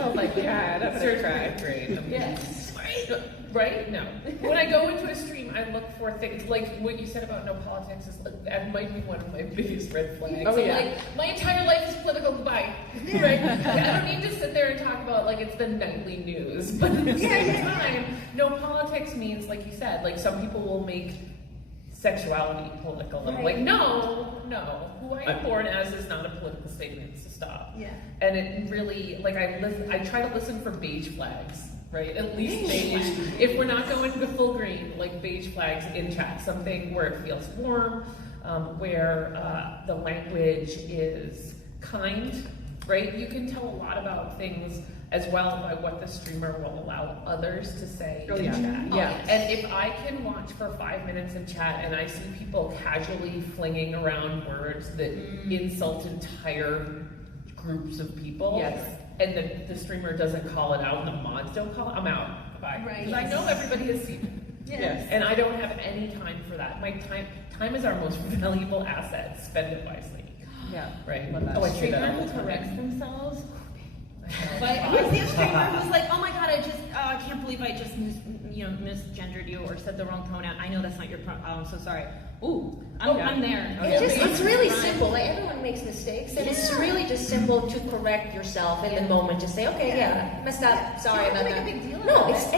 Oh my god, that's her try. Great. Yes. Right? No. When I go into a stream, I look for things like what you said about no politics. That might be one of my biggest red flags. Oh, yeah. Like, my entire life is political. Goodbye. Right? I don't need to sit there and talk about like it's the nightly news. But at the same time, no politics means, like you said, like some people will make sexuality political. And I'm like, no. Who I am born as is not a political statement. So stop. Yeah. And it really, like, I try to listen for beige flags. Right, at least beige. If we're not going to full green, like beige flags in chat, something where it feels warm, where the language is kind, right? You can tell a lot about things as well by what the streamer will allow others to say in chat. Yeah. And if I can watch for 5 minutes in chat and I see people casually flinging around words that insult entire groups of people, and the streamer doesn't call it out and the mods don't call it, I'm out. Bye. Right. Because I know everybody has seen it. Yes. And I don't have any time for that. My time is our most valuable asset. Spend it wisely. Yeah. Right. Love that. A streamer who corrects themselves. But who's the streamer who's like, oh my god, I can't believe I just misgendered you or said the wrong pronoun. I know that's not your pronoun. Oh, I'm so sorry. Ooh, I'm there. It's really simple. Like, everyone makes mistakes, and it's really just simple to correct yourself in the moment. Just say, okay, yeah, messed up. Sorry about that. No, it's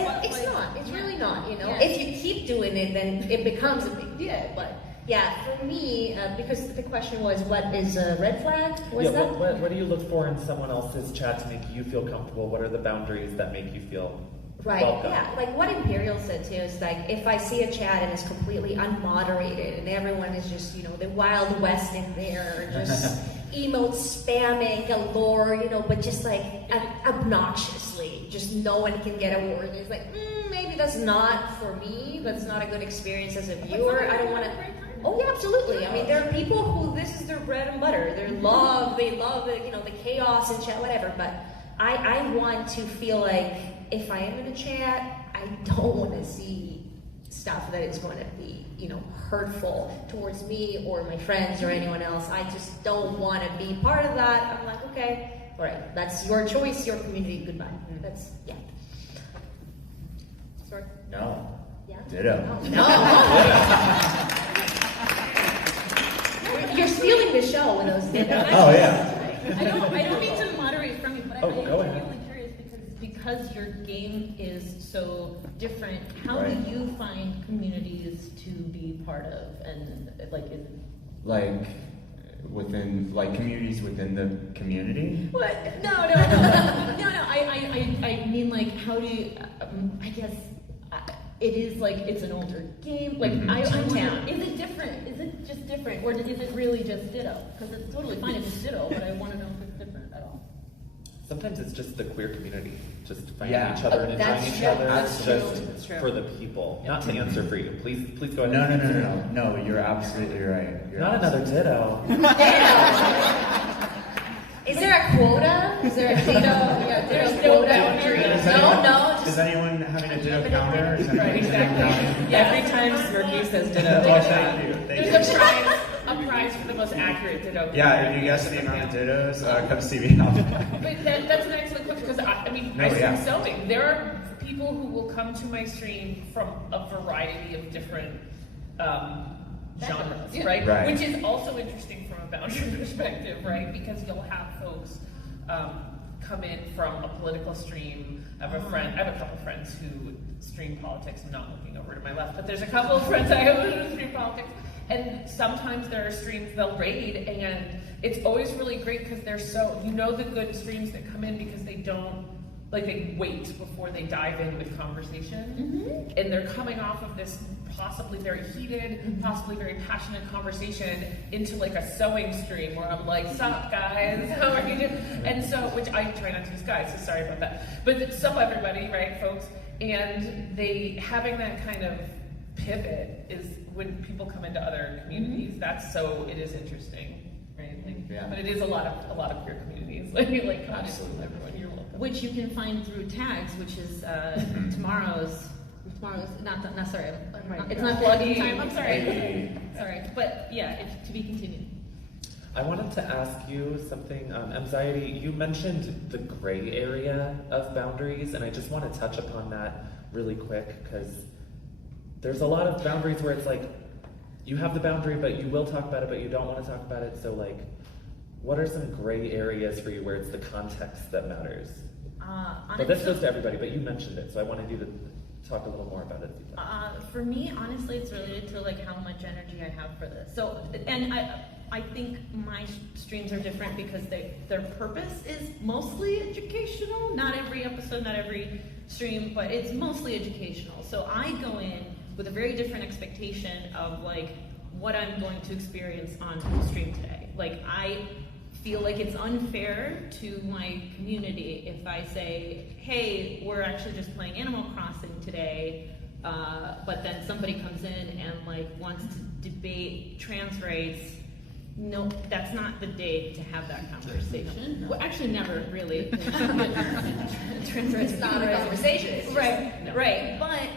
not. It's really not. You know, if you keep doing it, then it becomes a big deal. But yeah, for me, because the question was, what is a red flag? What do you look for in someone else's chat to make you feel comfortable? What are the boundaries that make you feel welcome? Yeah, like what Imperial said too is like, if I see a chat and it's completely unmoderated and everyone is just, the Wild West in there, just emotes spamming galore, but just like obnoxiously, just no one can get a word. It's like, maybe that's not for me. That's not a good experience as a viewer. I don't want to. Oh yeah, absolutely. I mean, there are people who this is their bread and butter. They love the chaos and chat, whatever. But I want to feel like if I am in a chat, I don't want to see stuff that is going to be, hurtful towards me or my friends or anyone else. I just don't want to be part of that. I'm like, okay, all right, that's your choice, your community. Goodbye. That's Sorry. No. Yeah. Ditto. No. You're stealing the show with those dittos. Oh yeah. I don't mean to moderate from you, but I'm go ahead. really curious because your game is so different. How do you find communities to be part of, and like within communities within the community? What? No. I mean, like, how do you? I guess it is like it's an older game. Like I'm down. Is it different? Is it just different, or is it really just ditto? Because it's totally fine if it's ditto, but I want to know if it's different at all. Sometimes it's just the queer community, just finding each other and enjoying each other. That's just true. for the people, not to answer for you. Please go ahead. No, you're absolutely right. Not another ditto. Is there a quota? Is there a ditto? There's no boundary. No. Is anyone having a ditto counter? Exactly. Every time Smirky says ditto, Thank you. there's a prize for the most accurate ditto. Yeah, if you guess the amount of dittos, come see me out. But that's an excellent question, because I stream sewing. There are people who will come to my stream from a variety of different genres, right? Which is also interesting from a boundary perspective, right? Because you'll have folks come in from a political stream. I have a couple friends who stream politics. I'm not looking over to my left, but there's a couple of friends I have who stream politics. And sometimes there are streams they'll raid, and it's always really great because they're the good streams that come in because they don't, they wait before they dive in with conversation. And they're coming off of this possibly very heated, possibly very passionate conversation into a sewing stream where I'm like, sup guys, how are you doing? And so, which I try not to use guys, so sorry about that. But so everybody, right, folks? And they having that kind of pivot is when people come into other communities. It is interesting, right? But it is a lot of queer communities. Absolutely, everyone, you're welcome. Which you can find through tags, which is tomorrow's it's not blogging time. I'm sorry. Sorry, but yeah, it's to be continued. I wanted to ask you something, Mxiety. You mentioned the gray area of boundaries, and I just want to touch upon that really quick because there's a lot of boundaries where it's you have the boundary, but you will talk about it, but you don't want to talk about it. So what are some gray areas for you where it's the context that matters? But this goes to everybody, but you mentioned it, so I wanted you to talk a little more about it. For me, honestly, it's related to how much energy I have for this. So, and I think my streams are different because their purpose is mostly educational. Not every episode, not every stream, but it's mostly educational. So I go in with a very different expectation of what I'm going to experience on the stream today. I feel like it's unfair to my community if I say, hey, we're actually just playing Animal Crossing today, but then somebody comes in and wants to debate trans rights. No, that's not the day to have that conversation. Well, actually, never really. It's not a conversation. Right. But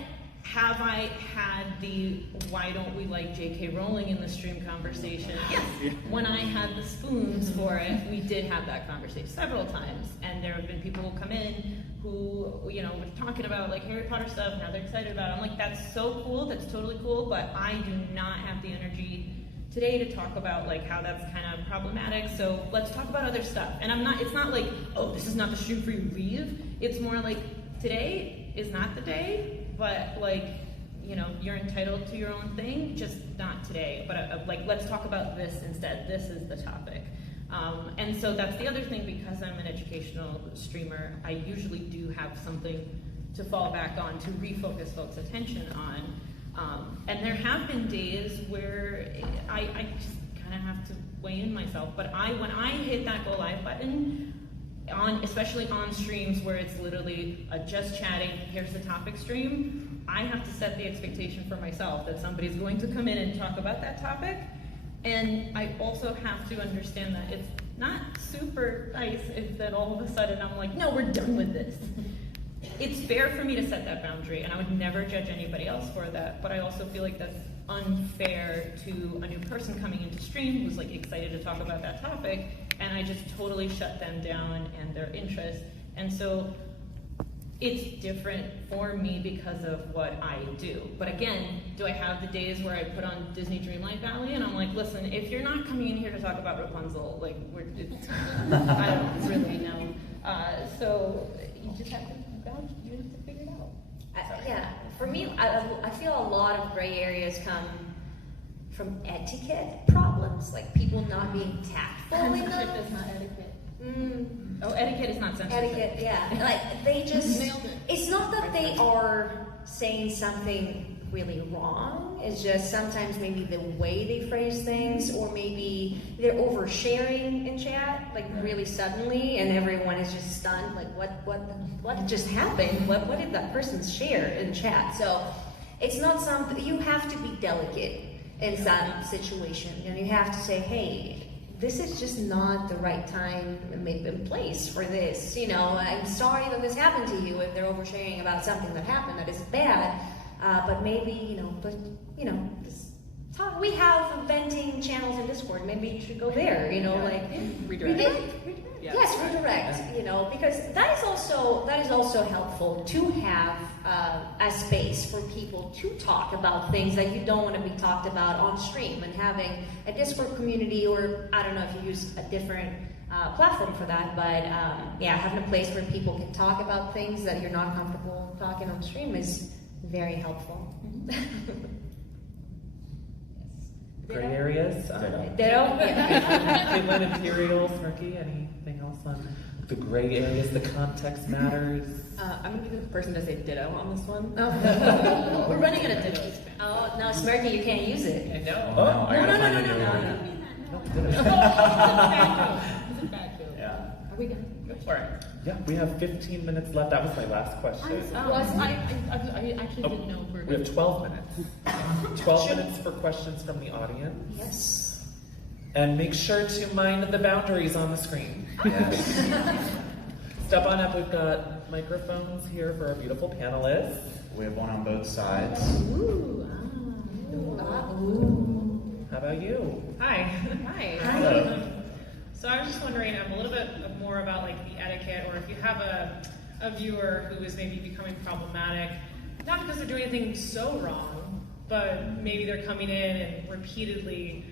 have I had the why don't we like J.K. Rowling in the stream conversation? Yes. When I had the spoons for it, we did have that conversation several times, and there have been people who come in who, you know, were talking about like Harry Potter stuff and how they're excited about it. I'm like, that's so cool, that's totally cool, but I do not have the energy today to talk about like how that's kind of problematic, so let's talk about other stuff. And it's not like, oh, this is not the stream for you, leave. It's more like, today is not the day, but like, you know, you're entitled to your own thing, just not today. But like, let's talk about this instead. This is the topic. And so that's the other thing, because I'm an educational streamer, I usually do have something to fall back on, to refocus folks' attention on. And there have been days where I just kind of have to weigh in myself. But when I hit that go live button, especially on streams where it's literally a just chatting, here's the topic stream, I have to set the expectation for myself that somebody's going to come in and talk about that topic. And I also have to understand that it's not super nice if then all of a sudden I'm like, no, we're done with this. It's fair for me to set that boundary, and I would never judge anybody else for that, but I also feel like that's unfair to a new person coming into stream who's like excited to talk about that topic, and I just totally shut them down and their interest. And so it's different for me because of what I do. But again, do I have the days where I put on Disney Dreamlight Valley and I'm like, listen, if you're not coming in here to talk about Rapunzel, like, I don't really know. So you just have to figure it out. Yeah, for me, I feel a lot of gray areas come from etiquette problems, like people not being tactful enough. Censorship is not etiquette. Oh, etiquette is not censorship. Etiquette, yeah. Like they just, it's not that they are saying something really wrong, it's just sometimes maybe the way they phrase things, or maybe they're oversharing in chat, like really suddenly, and everyone is just stunned, like what just happened? What did that person share in chat? So it's not something, you have to be delicate in some situation, and you have to say, hey, this is just not the right time and place for this. You know, I'm sorry that this happened to you if they're oversharing about something that happened that is bad, but maybe, just talk. We have venting channels in Discord. Maybe you should go there, Redirect. Yes, redirect, because that is also helpful to have a space for people to talk about things that you don't want to be talked about on stream, and having a Discord community, or I don't know if you use a different platform for that, but having a place where people can talk about things that you're not comfortable talking on stream is very helpful. Gray areas? Caitlin, Imperial, Smirky, anything else on the gray areas, the context matters? I'm going to be the person to say ditto on this one. Oh. We're running out of dittos. Oh, no, Smirky, you can't use it. I know. Oh, I gotta find a new one. Yeah. Are we gonna go for it? Yeah, we have 15 minutes left. That was my last question. I actually didn't know if we were We have 12 minutes. 12 minutes for questions from the audience. Yes. And make sure to mind the boundaries on the screen. Yes. Step on up. We've got microphones here for our beautiful panelists. We have one on both sides. Ooh. How about you? Hi. Hello. So I was just wondering a little bit more about like the etiquette, or if you have a viewer who is maybe becoming problematic, not because they're doing anything so wrong, but maybe they're coming in and repeatedly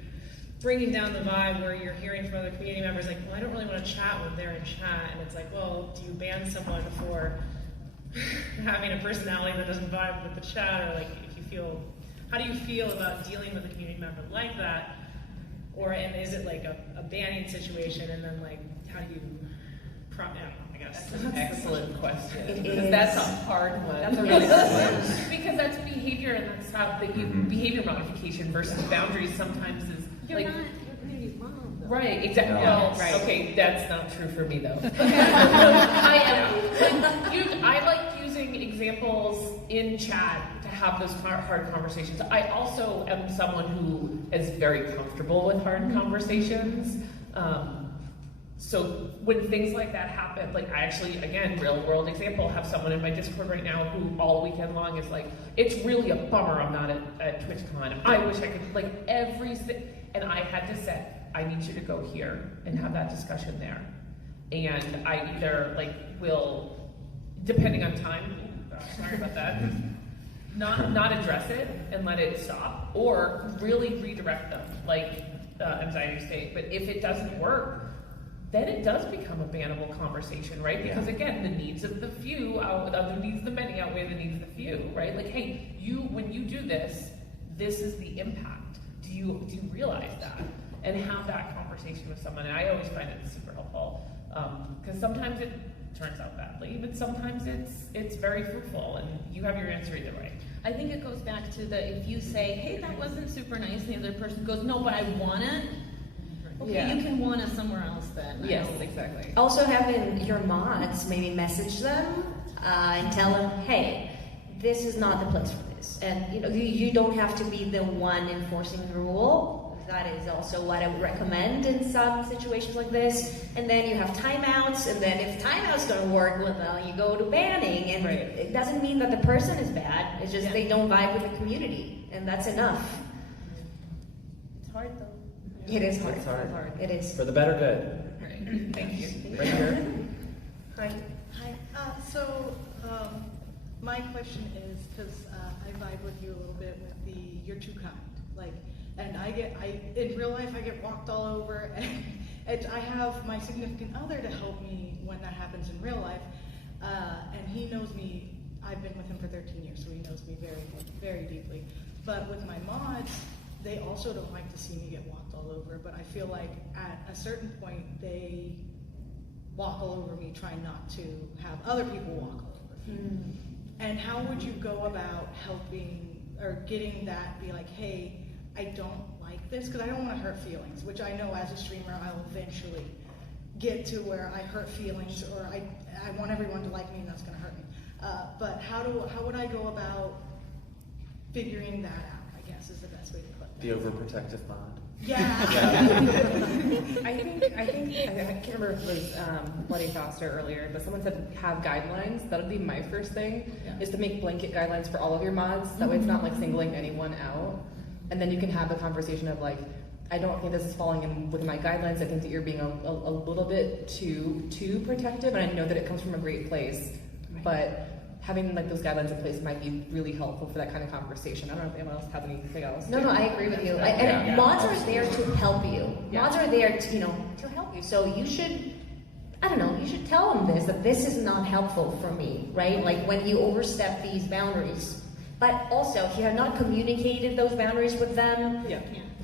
bringing down the vibe where you're hearing from other community members like, well, I don't really want to chat when they're in chat, and it's like, well, do you ban someone for having a personality that doesn't vibe with the chat, or like how do you feel about dealing with a community member like that? And is it like a banning situation, and then like how do you I guess. That's an excellent question. It is. That's a hard one. That's a really good one. Because that's behavior, and that's how behavior modification versus boundaries sometimes is You're like. not your community mom, though. Right, exactly. No. Well, Right. Okay, that's not true for me though. I like using examples in chat to have those hard conversations. I also am someone who is very comfortable with hard conversations. So when things like that happen, like I actually, again, real world example, have someone in my Discord right now who all weekend long is like, it's really a bummer I'm not at TwitchCon. I wish I could, like and I had to set, I need you to go here and have that discussion there. And I either like will, depending on time, sorry about that, not address it and let it stop, or really redirect them, like Mxiety state. But if it doesn't work, then it does become a bannable conversation, right? Because again, the needs of the few, the needs of the many outweigh the needs of the few, right? Like, hey, when you do this, this is the impact. Do you realize that? And have that conversation with someone. And I always find it super helpful, because sometimes it turns out badly, but sometimes it's very fruitful, and you have your answer either way. I think it goes back to if you say, hey, that wasn't super nice, and the other person goes, no, but I want it. Okay, you can want it somewhere else then. Yes, exactly. Also having your mods maybe message them and tell them, hey, this is not the place for this. And you don't have to be the one enforcing the rule. That is also what I would recommend in some situations like this. And then you have timeouts, and then if timeouts don't work, well, you go to banning. And it doesn't mean that the person is bad. It's just they don't vibe with the community, and that's enough. It's hard though. It is hard. It's hard. It is. For the better good. Right. Thank you. Right here. Hi. My question is, because I vibe with you a little bit with the you're too kind, and in real life I get walked all over, and I have my significant other to help me when that happens in real life, and he knows me. I've been with him for 13 years, so he knows me very, very deeply. But with my mods, they also don't like to see me get walked all over, but I feel like at a certain point they walk all over me, trying not to have other people walk all over me. And how would you go about helping or getting that, be like, hey, I don't like this, because I don't want to hurt feelings, which I know as a streamer I'll eventually get to where I hurt feelings, or I want everyone to like me, and that's going to hurt me. But how would I go about figuring that out, I guess, is the best way to put that. The overprotective mod. Yeah. I can't remember if it was bloodyfaster earlier, but someone said have guidelines. That would be my first thing, is to make blanket guidelines for all of your mods. That way it's not like singling anyone out. And then you can have the conversation of like, I don't think this is falling in with my guidelines. I think that you're being a little bit too protective, and I know that it comes from a great place, but having like those guidelines in place might be really helpful for that kind of conversation. I don't know if anyone else has anything else. No, I agree with you. And mods are there to help you. Mods are there to help you. So you should, you should tell them that this is not helpful for me, right? Like when you overstep these boundaries. But also, if you have not communicated those boundaries with them,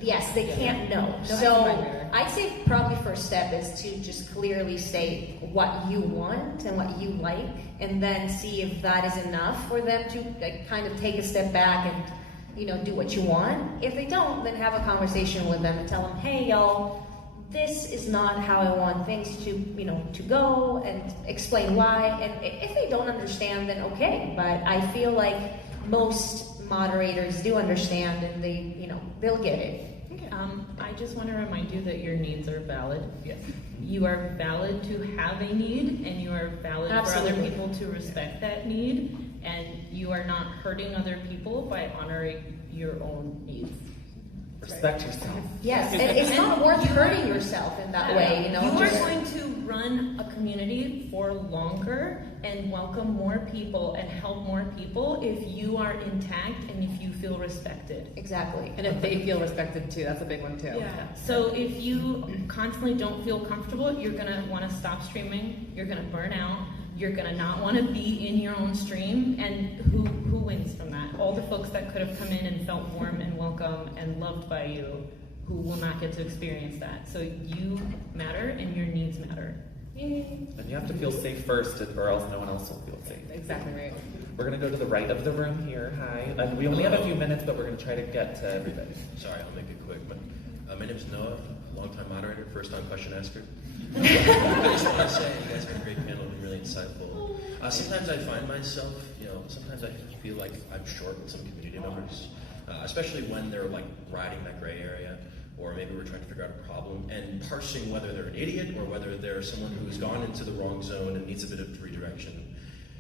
yes, they can't know. So I'd say probably first step is to just clearly state what you want and what you like, and then see if that is enough for them to kind of take a step back and do what you want. If they don't, then have a conversation with them and tell them, hey y'all, this is not how I want things to go, and explain why. And if they don't understand, then okay. But I feel like most moderators do understand, and they'll get it. I just want to remind you that your needs are valid. Yes. You are valid to have a need, and you are valid for other people to respect that need, and you are not hurting other people by honoring your own needs. Respect yourself. Yes, and it's not worth hurting yourself in that way. You are going to run a community for longer and welcome more people and help more people if you are intact and if you feel respected. Exactly. And if they feel respected too, that's a big one too. Yeah. So if you constantly don't feel comfortable, you're gonna want to stop streaming. You're gonna burn out. You're gonna not want to be in your own stream, and who wins from that? All the folks that could have come in and felt warm and welcome and loved by you, who will not get to experience that. So you matter, and your needs matter. And you have to feel safe first, or else no one else will feel safe. Exactly right. We're going to go to the right of the room here. Hi. We only have a few minutes, but we're going to try to get to everybody. Sorry, I'll make it quick. But my name is Noah, longtime moderator, first-time question asker. I just want to say you guys have a great panel, been really insightful. Sometimes I find myself, sometimes I feel like I'm short with some community members, especially when they're like riding that gray area. or maybe we're trying to figure out a problem, and parsing whether they're an idiot or whether they're someone who's gone into the wrong zone and needs a bit of redirection.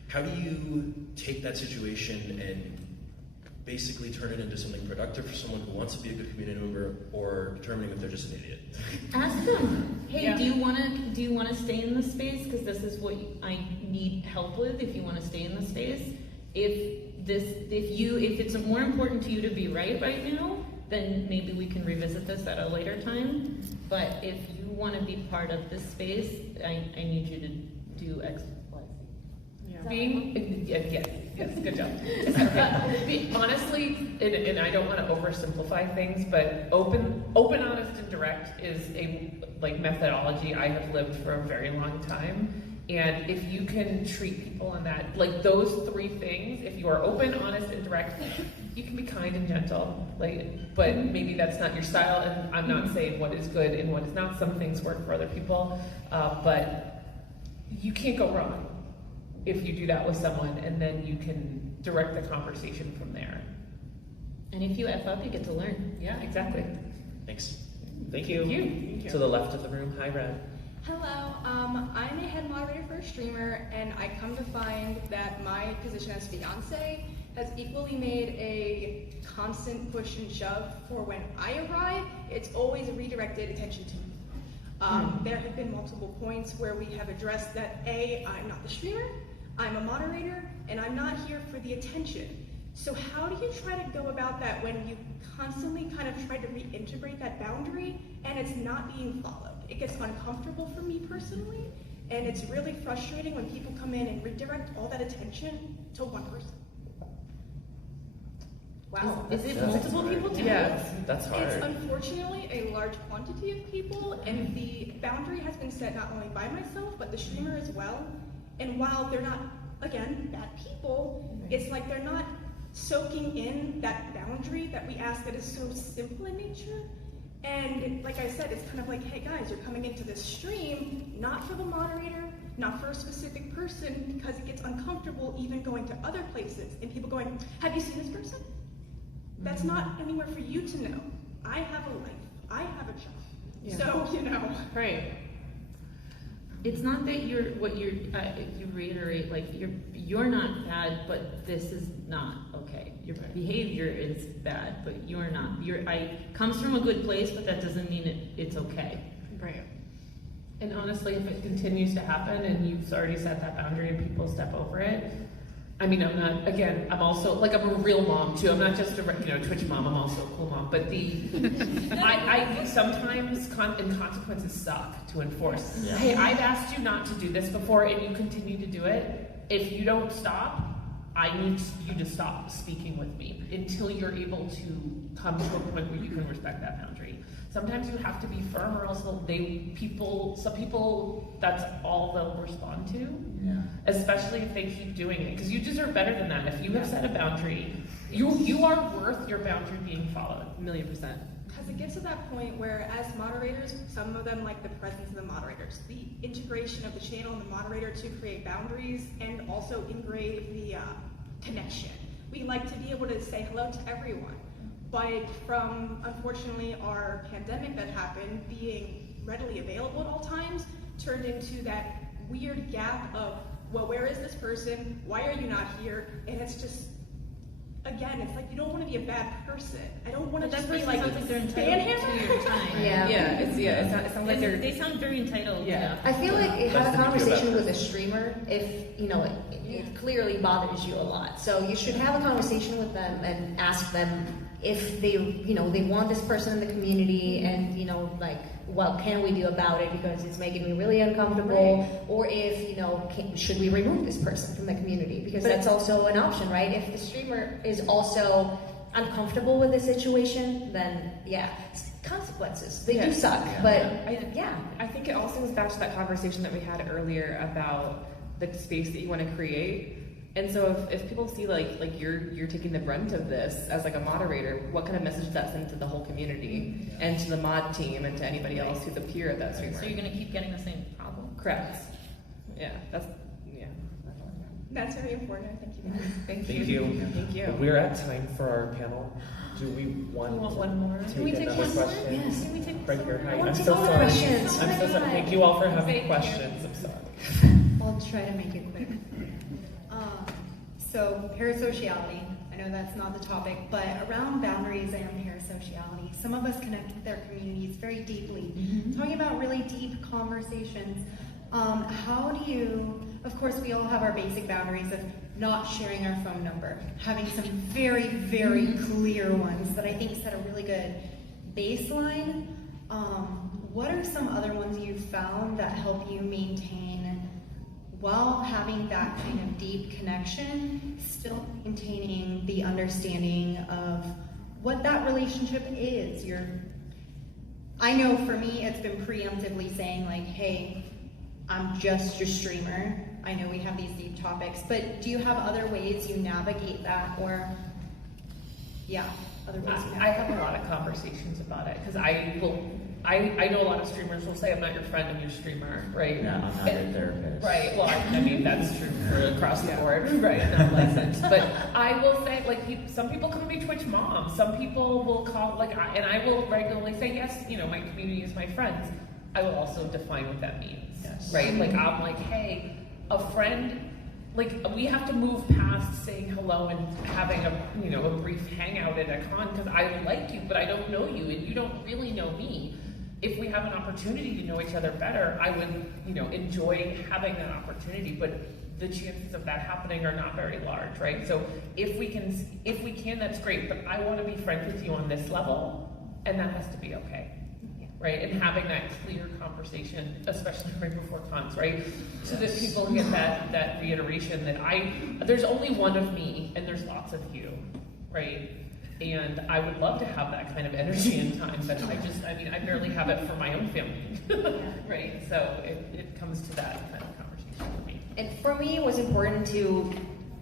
How do you take that situation and basically turn it into something productive for someone who wants to be a good community member, or determining if they're just an idiot? Ask them, hey, Yeah. do you wanna stay in this space? Because this is what I need help with. If you want to stay in the space, if it's more important to you to be right now, then maybe we can revisit this at a later time. But if you want to be part of this space, I need you to do X, Y, Z. Yes, good job. Honestly, and I don't want to oversimplify things, but open, honest, and direct is a methodology I have lived for a very long time. And if you can treat people in that, those three things, if you are open, honest, and direct, you can be kind and gentle. But maybe that's not your style, and I'm not saying what is good and what is not. Some things work for other people, but you can't go wrong if you do that with someone, and then you can direct the conversation from there. And if you F up, you get to learn. Yeah, exactly. Thanks. Thank you. Thank you. To the left of the room, hi Red. Hello, I'm a head moderator for a streamer, and I come to find that my position as fiance has equally made a constant push and shove for when I arrive, it's always a redirected attention to me. There have been multiple points where we have addressed that A, I'm not the streamer, I'm a moderator, and I'm not here for the attention. So how do you try to go about that when you constantly kind of try to reintegrate that boundary and it's not being followed? It gets uncomfortable for me personally, and it's really frustrating when people come in and redirect all that attention to one person. Wow. Is it That's multiple hard. people too? Yes. That's hard. It's unfortunately a large quantity of people, and the boundary has been set not only by myself, but the streamer as well. And while they're not, again, bad people, it's like they're not soaking in that boundary that we ask that is so simple in nature. And like I said, it's kind of like, hey guys, you're coming into this stream, not for the moderator, not for a specific person, because it gets uncomfortable even going to other places and people going, have you seen this person? That's not anywhere for you to know. I have a life, I have a job. Yeah. So, Right. It's not that you reiterate, you're not bad, but this is not okay. Your behavior is bad, but you're not. Comes from a good place, but that doesn't mean it's okay. Right. And honestly, if it continues to happen and you've already set that boundary and people step over it, I mean, I'm also, I'm a real mom too. I'm not just a, Twitch mom, I'm also a cool mom. But I sometimes, and consequences suck to enforce. Yeah. Hey, I've asked you not to do this before and you continue to do it. If you don't stop, I need you to stop speaking with me until you're able to come to a point where you can respect that boundary. Sometimes you have to be firm, or else some people, that's all they'll respond to. Yeah. Especially if they keep doing it, because you deserve better than that. If you have set a boundary, you are worth your boundary being followed. 1,000,000%. because it gets to that point where as moderators, some of them like the presence of the moderators, the integration of the channel and the moderator to create boundaries and also engrave the connection. We like to be able to say hello to everyone. But from, unfortunately, our pandemic that happened, being readily available at all times, turned into that weird gap of, well, where is this person? Why are you not here? And it's just, again, it's like you don't want to be a bad person. I don't want to just be like, they're entitled panhandle. to your time. Yeah, it sounds like They sound very entitled. Yeah. I feel like it That's had a the conversation beauty with a streamer if, it clearly bothers you a lot. So you should have a conversation with them and ask them if they, they want this person in the community and, what can we do about it because it's making me really uncomfortable, Right. or if, should we remove this person from the community? Because that's also an option, right? If the streamer is also uncomfortable with the situation, then yeah, consequences. They do suck, but I think it also goes back to that conversation that we had earlier about the space that you want to create. And so if people see like you're taking the brunt of this as like a moderator, what kind of message does that send to the whole community and to the mod team and to anybody else who's a peer at that streamer? So you're gonna keep getting the same problem. Correct. Yeah, That's very informative. Thank you guys. Thank Thank you. you. Thank you. We're at time for our panel. Do we want, You want one more? to Can we take take another one more? question? Yes. Can we take Right here. Hi. I want I'm to so take all the sorry. questions. I'm Oh my so sorry. God. Thank you all for having Thank you. questions. I'm sorry. I'll try to make it quick. So parasociality, I know that's not the topic, but around boundaries and parasociality, some of us connect with their communities very deeply. Talking about really deep conversations, how do you, of course we all have our basic boundaries of not sharing our phone number, having some very, very clear ones that I think set a really good baseline. What are some other ones you've found that help you maintain, while having that kind of deep connection, still maintaining the understanding of what that relationship is? I know for me, it's been preemptively saying like, hey, I'm just your streamer. I know we have these deep topics, but do you have other ways you navigate that, or, yeah, other ways you navigate I have a lot of conversations about it because I know a lot of streamers will say, I'm not your friend, I'm your streamer, right? Yeah, I'm not your therapist. Right, well, I mean, that's true for across the board, right, not licensed. But I will say, like, some people come to me Twitch moms, some people will call, like, and I will regularly say, yes, you know, my community is my friends. I will also define what that means, right? Like, I'm like, hey, a friend, like, we have to move past saying hello and having a brief hangout at a con because I like you, but I don't know you, and you don't really know me. If we have an opportunity to know each other better, I would, enjoy having that opportunity, but the chances of that happening are not very large, right? So if we can, that's great, but I want to be friends with you on this level, and that has to be okay, right? And having that clear conversation, especially right before cons, right? So that people get that reiteration that there's only one of me, and there's lots of you, right? And I would love to have that kind of energy and time, but I barely have it for my own family, right? So it comes to that kind of conversation for me. And for me, it was important to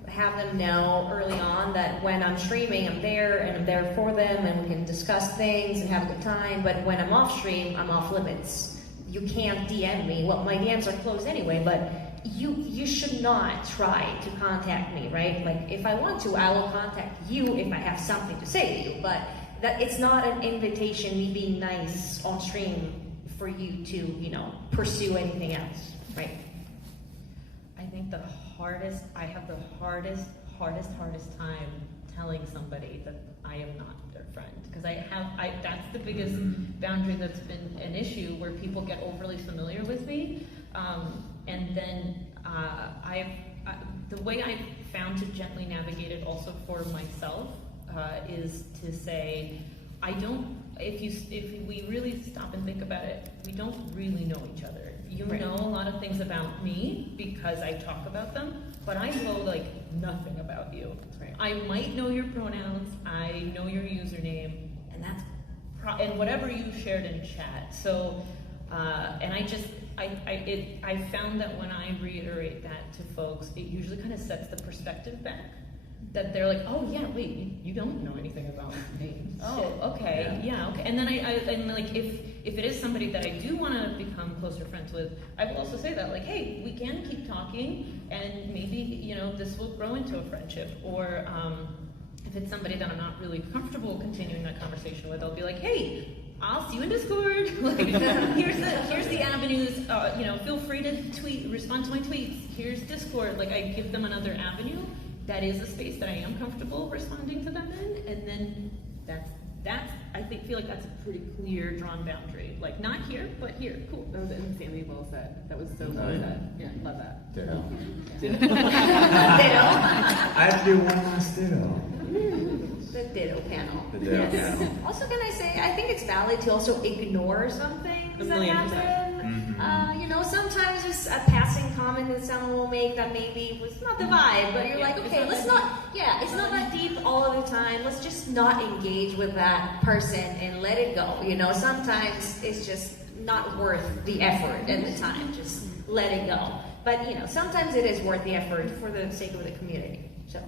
have them know early on that when I'm streaming, I'm there and I'm there for them and we can discuss things and have a good time. But when I'm off stream, I'm off limits. You can't DM me. Well, my DMs are closed anyway, but you should not try to contact me, right? Like, if I want to, I will contact you if I have something to say to you, but that it's not an invitation, me being nice on stream for you to, pursue anything else, right? I think I have the hardest time telling somebody that I am not their friend, because that's the biggest boundary that's been an issue, where people get overly familiar with me, and then the way I found to gently navigate it also for myself is to say, if we really stop and think about it, we don't really know each other. You know a lot of things about me because I talk about them, but I know like nothing about you. Right. I might know your pronouns, I know your username, and that's and whatever you shared in chat. So, and I found that when I reiterate that to folks, it usually kind of sets the perspective back. That they're like, oh yeah, wait, you don't know anything about me. Oh, okay, yeah, okay. And then and like if it is somebody that I do want to become closer friends with, I will also say that, like, hey, we can keep talking, and maybe this will grow into a friendship. Or if it's somebody that I'm not really comfortable continuing that conversation with, I'll be like, hey, I'll see you in Discord. Like, here's the avenues. Feel free to respond to my tweets. Here's Discord. Like, I give them another avenue. That is a space that I am comfortable responding to them in, and then that's I feel like that's a pretty clear drawn boundary. Like, not here, but here. Cool. That was insanely well said. That was so well said. Yeah, love that. Ditto. Ditto? I have to do one last ditto. The ditto panel. The ditto panel. Also, can I say, I think it's valid to also ignore some things that happen. Sometimes there's a passing comment that someone will make that maybe was not the vibe, but you're like, okay, it's not that deep all of the time. Let's just not engage with that person and let it go. Sometimes it's just not worth the effort and the time. Just let it go. But, sometimes it is worth the effort for the sake of the community. So,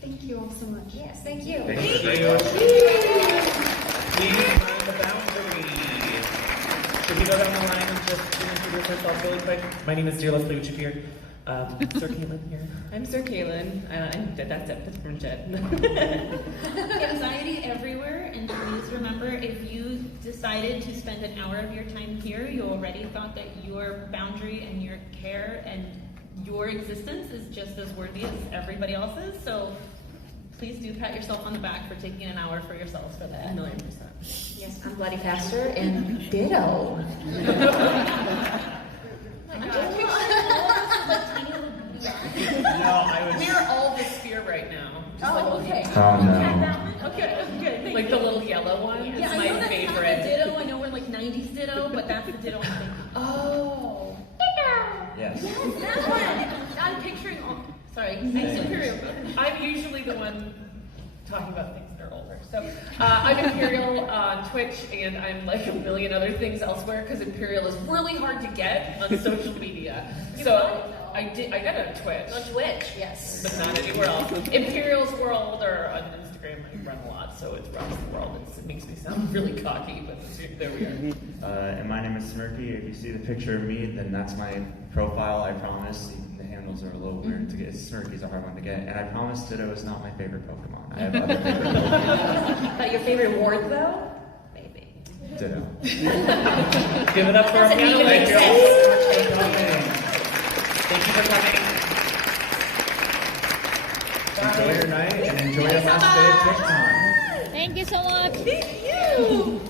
Thank you all so much. yes, thank you. Thank you. Please mind the boundary. Should we go down the line and just introduce ourselves really quick? My name is DEERE. Let's play with you here. SirKatelyn here. I'm SirKatelyn. That's it. That's pretty much it. Anxiety everywhere, and please remember, if you decided to spend an hour of your time here, you already thought that your boundary and your care and your existence is just as worthy as everybody else's. So please do pat yourself on the back for taking an hour for yourselves for that. 1,000,000%. Yes, I'm bloodyfaster and ditto. We're all the sphere right now. Okay. Oh no. Okay, good. Like the little yellow one. Yeah, It's I my know that's favorite. not the ditto. I know we're like 90s ditto, but that's the ditto I'm thinking. Oh. Yes. That one. I'm picturing all. Sorry, nice Imperial. I'm usually the one talking about things that are older. So I'm Imperial on Twitch, and I'm like a million other things elsewhere because Imperial is really hard to get on social media. So I got it on Twitch. On Twitch, yes. But not anywhere else. Imperial's World or on Instagram I run a lot, so it's Rocks the World. It makes me sound really cocky, but there we are. And my name is Smirky. If you see the picture of me, then that's my profile, I promise. The handles are a little weird to get. Smirky's a hard one to get. And I promise Ditto is not my favorite Pokemon. I have other favorite Pokemon. But your favorite ward, though? Maybe. Ditto. Give it up for our Doesn't even make panelists. sense. Thank you for coming. Enjoy your night and enjoy your last day at TwitchCon. Thank you so much. Thank you.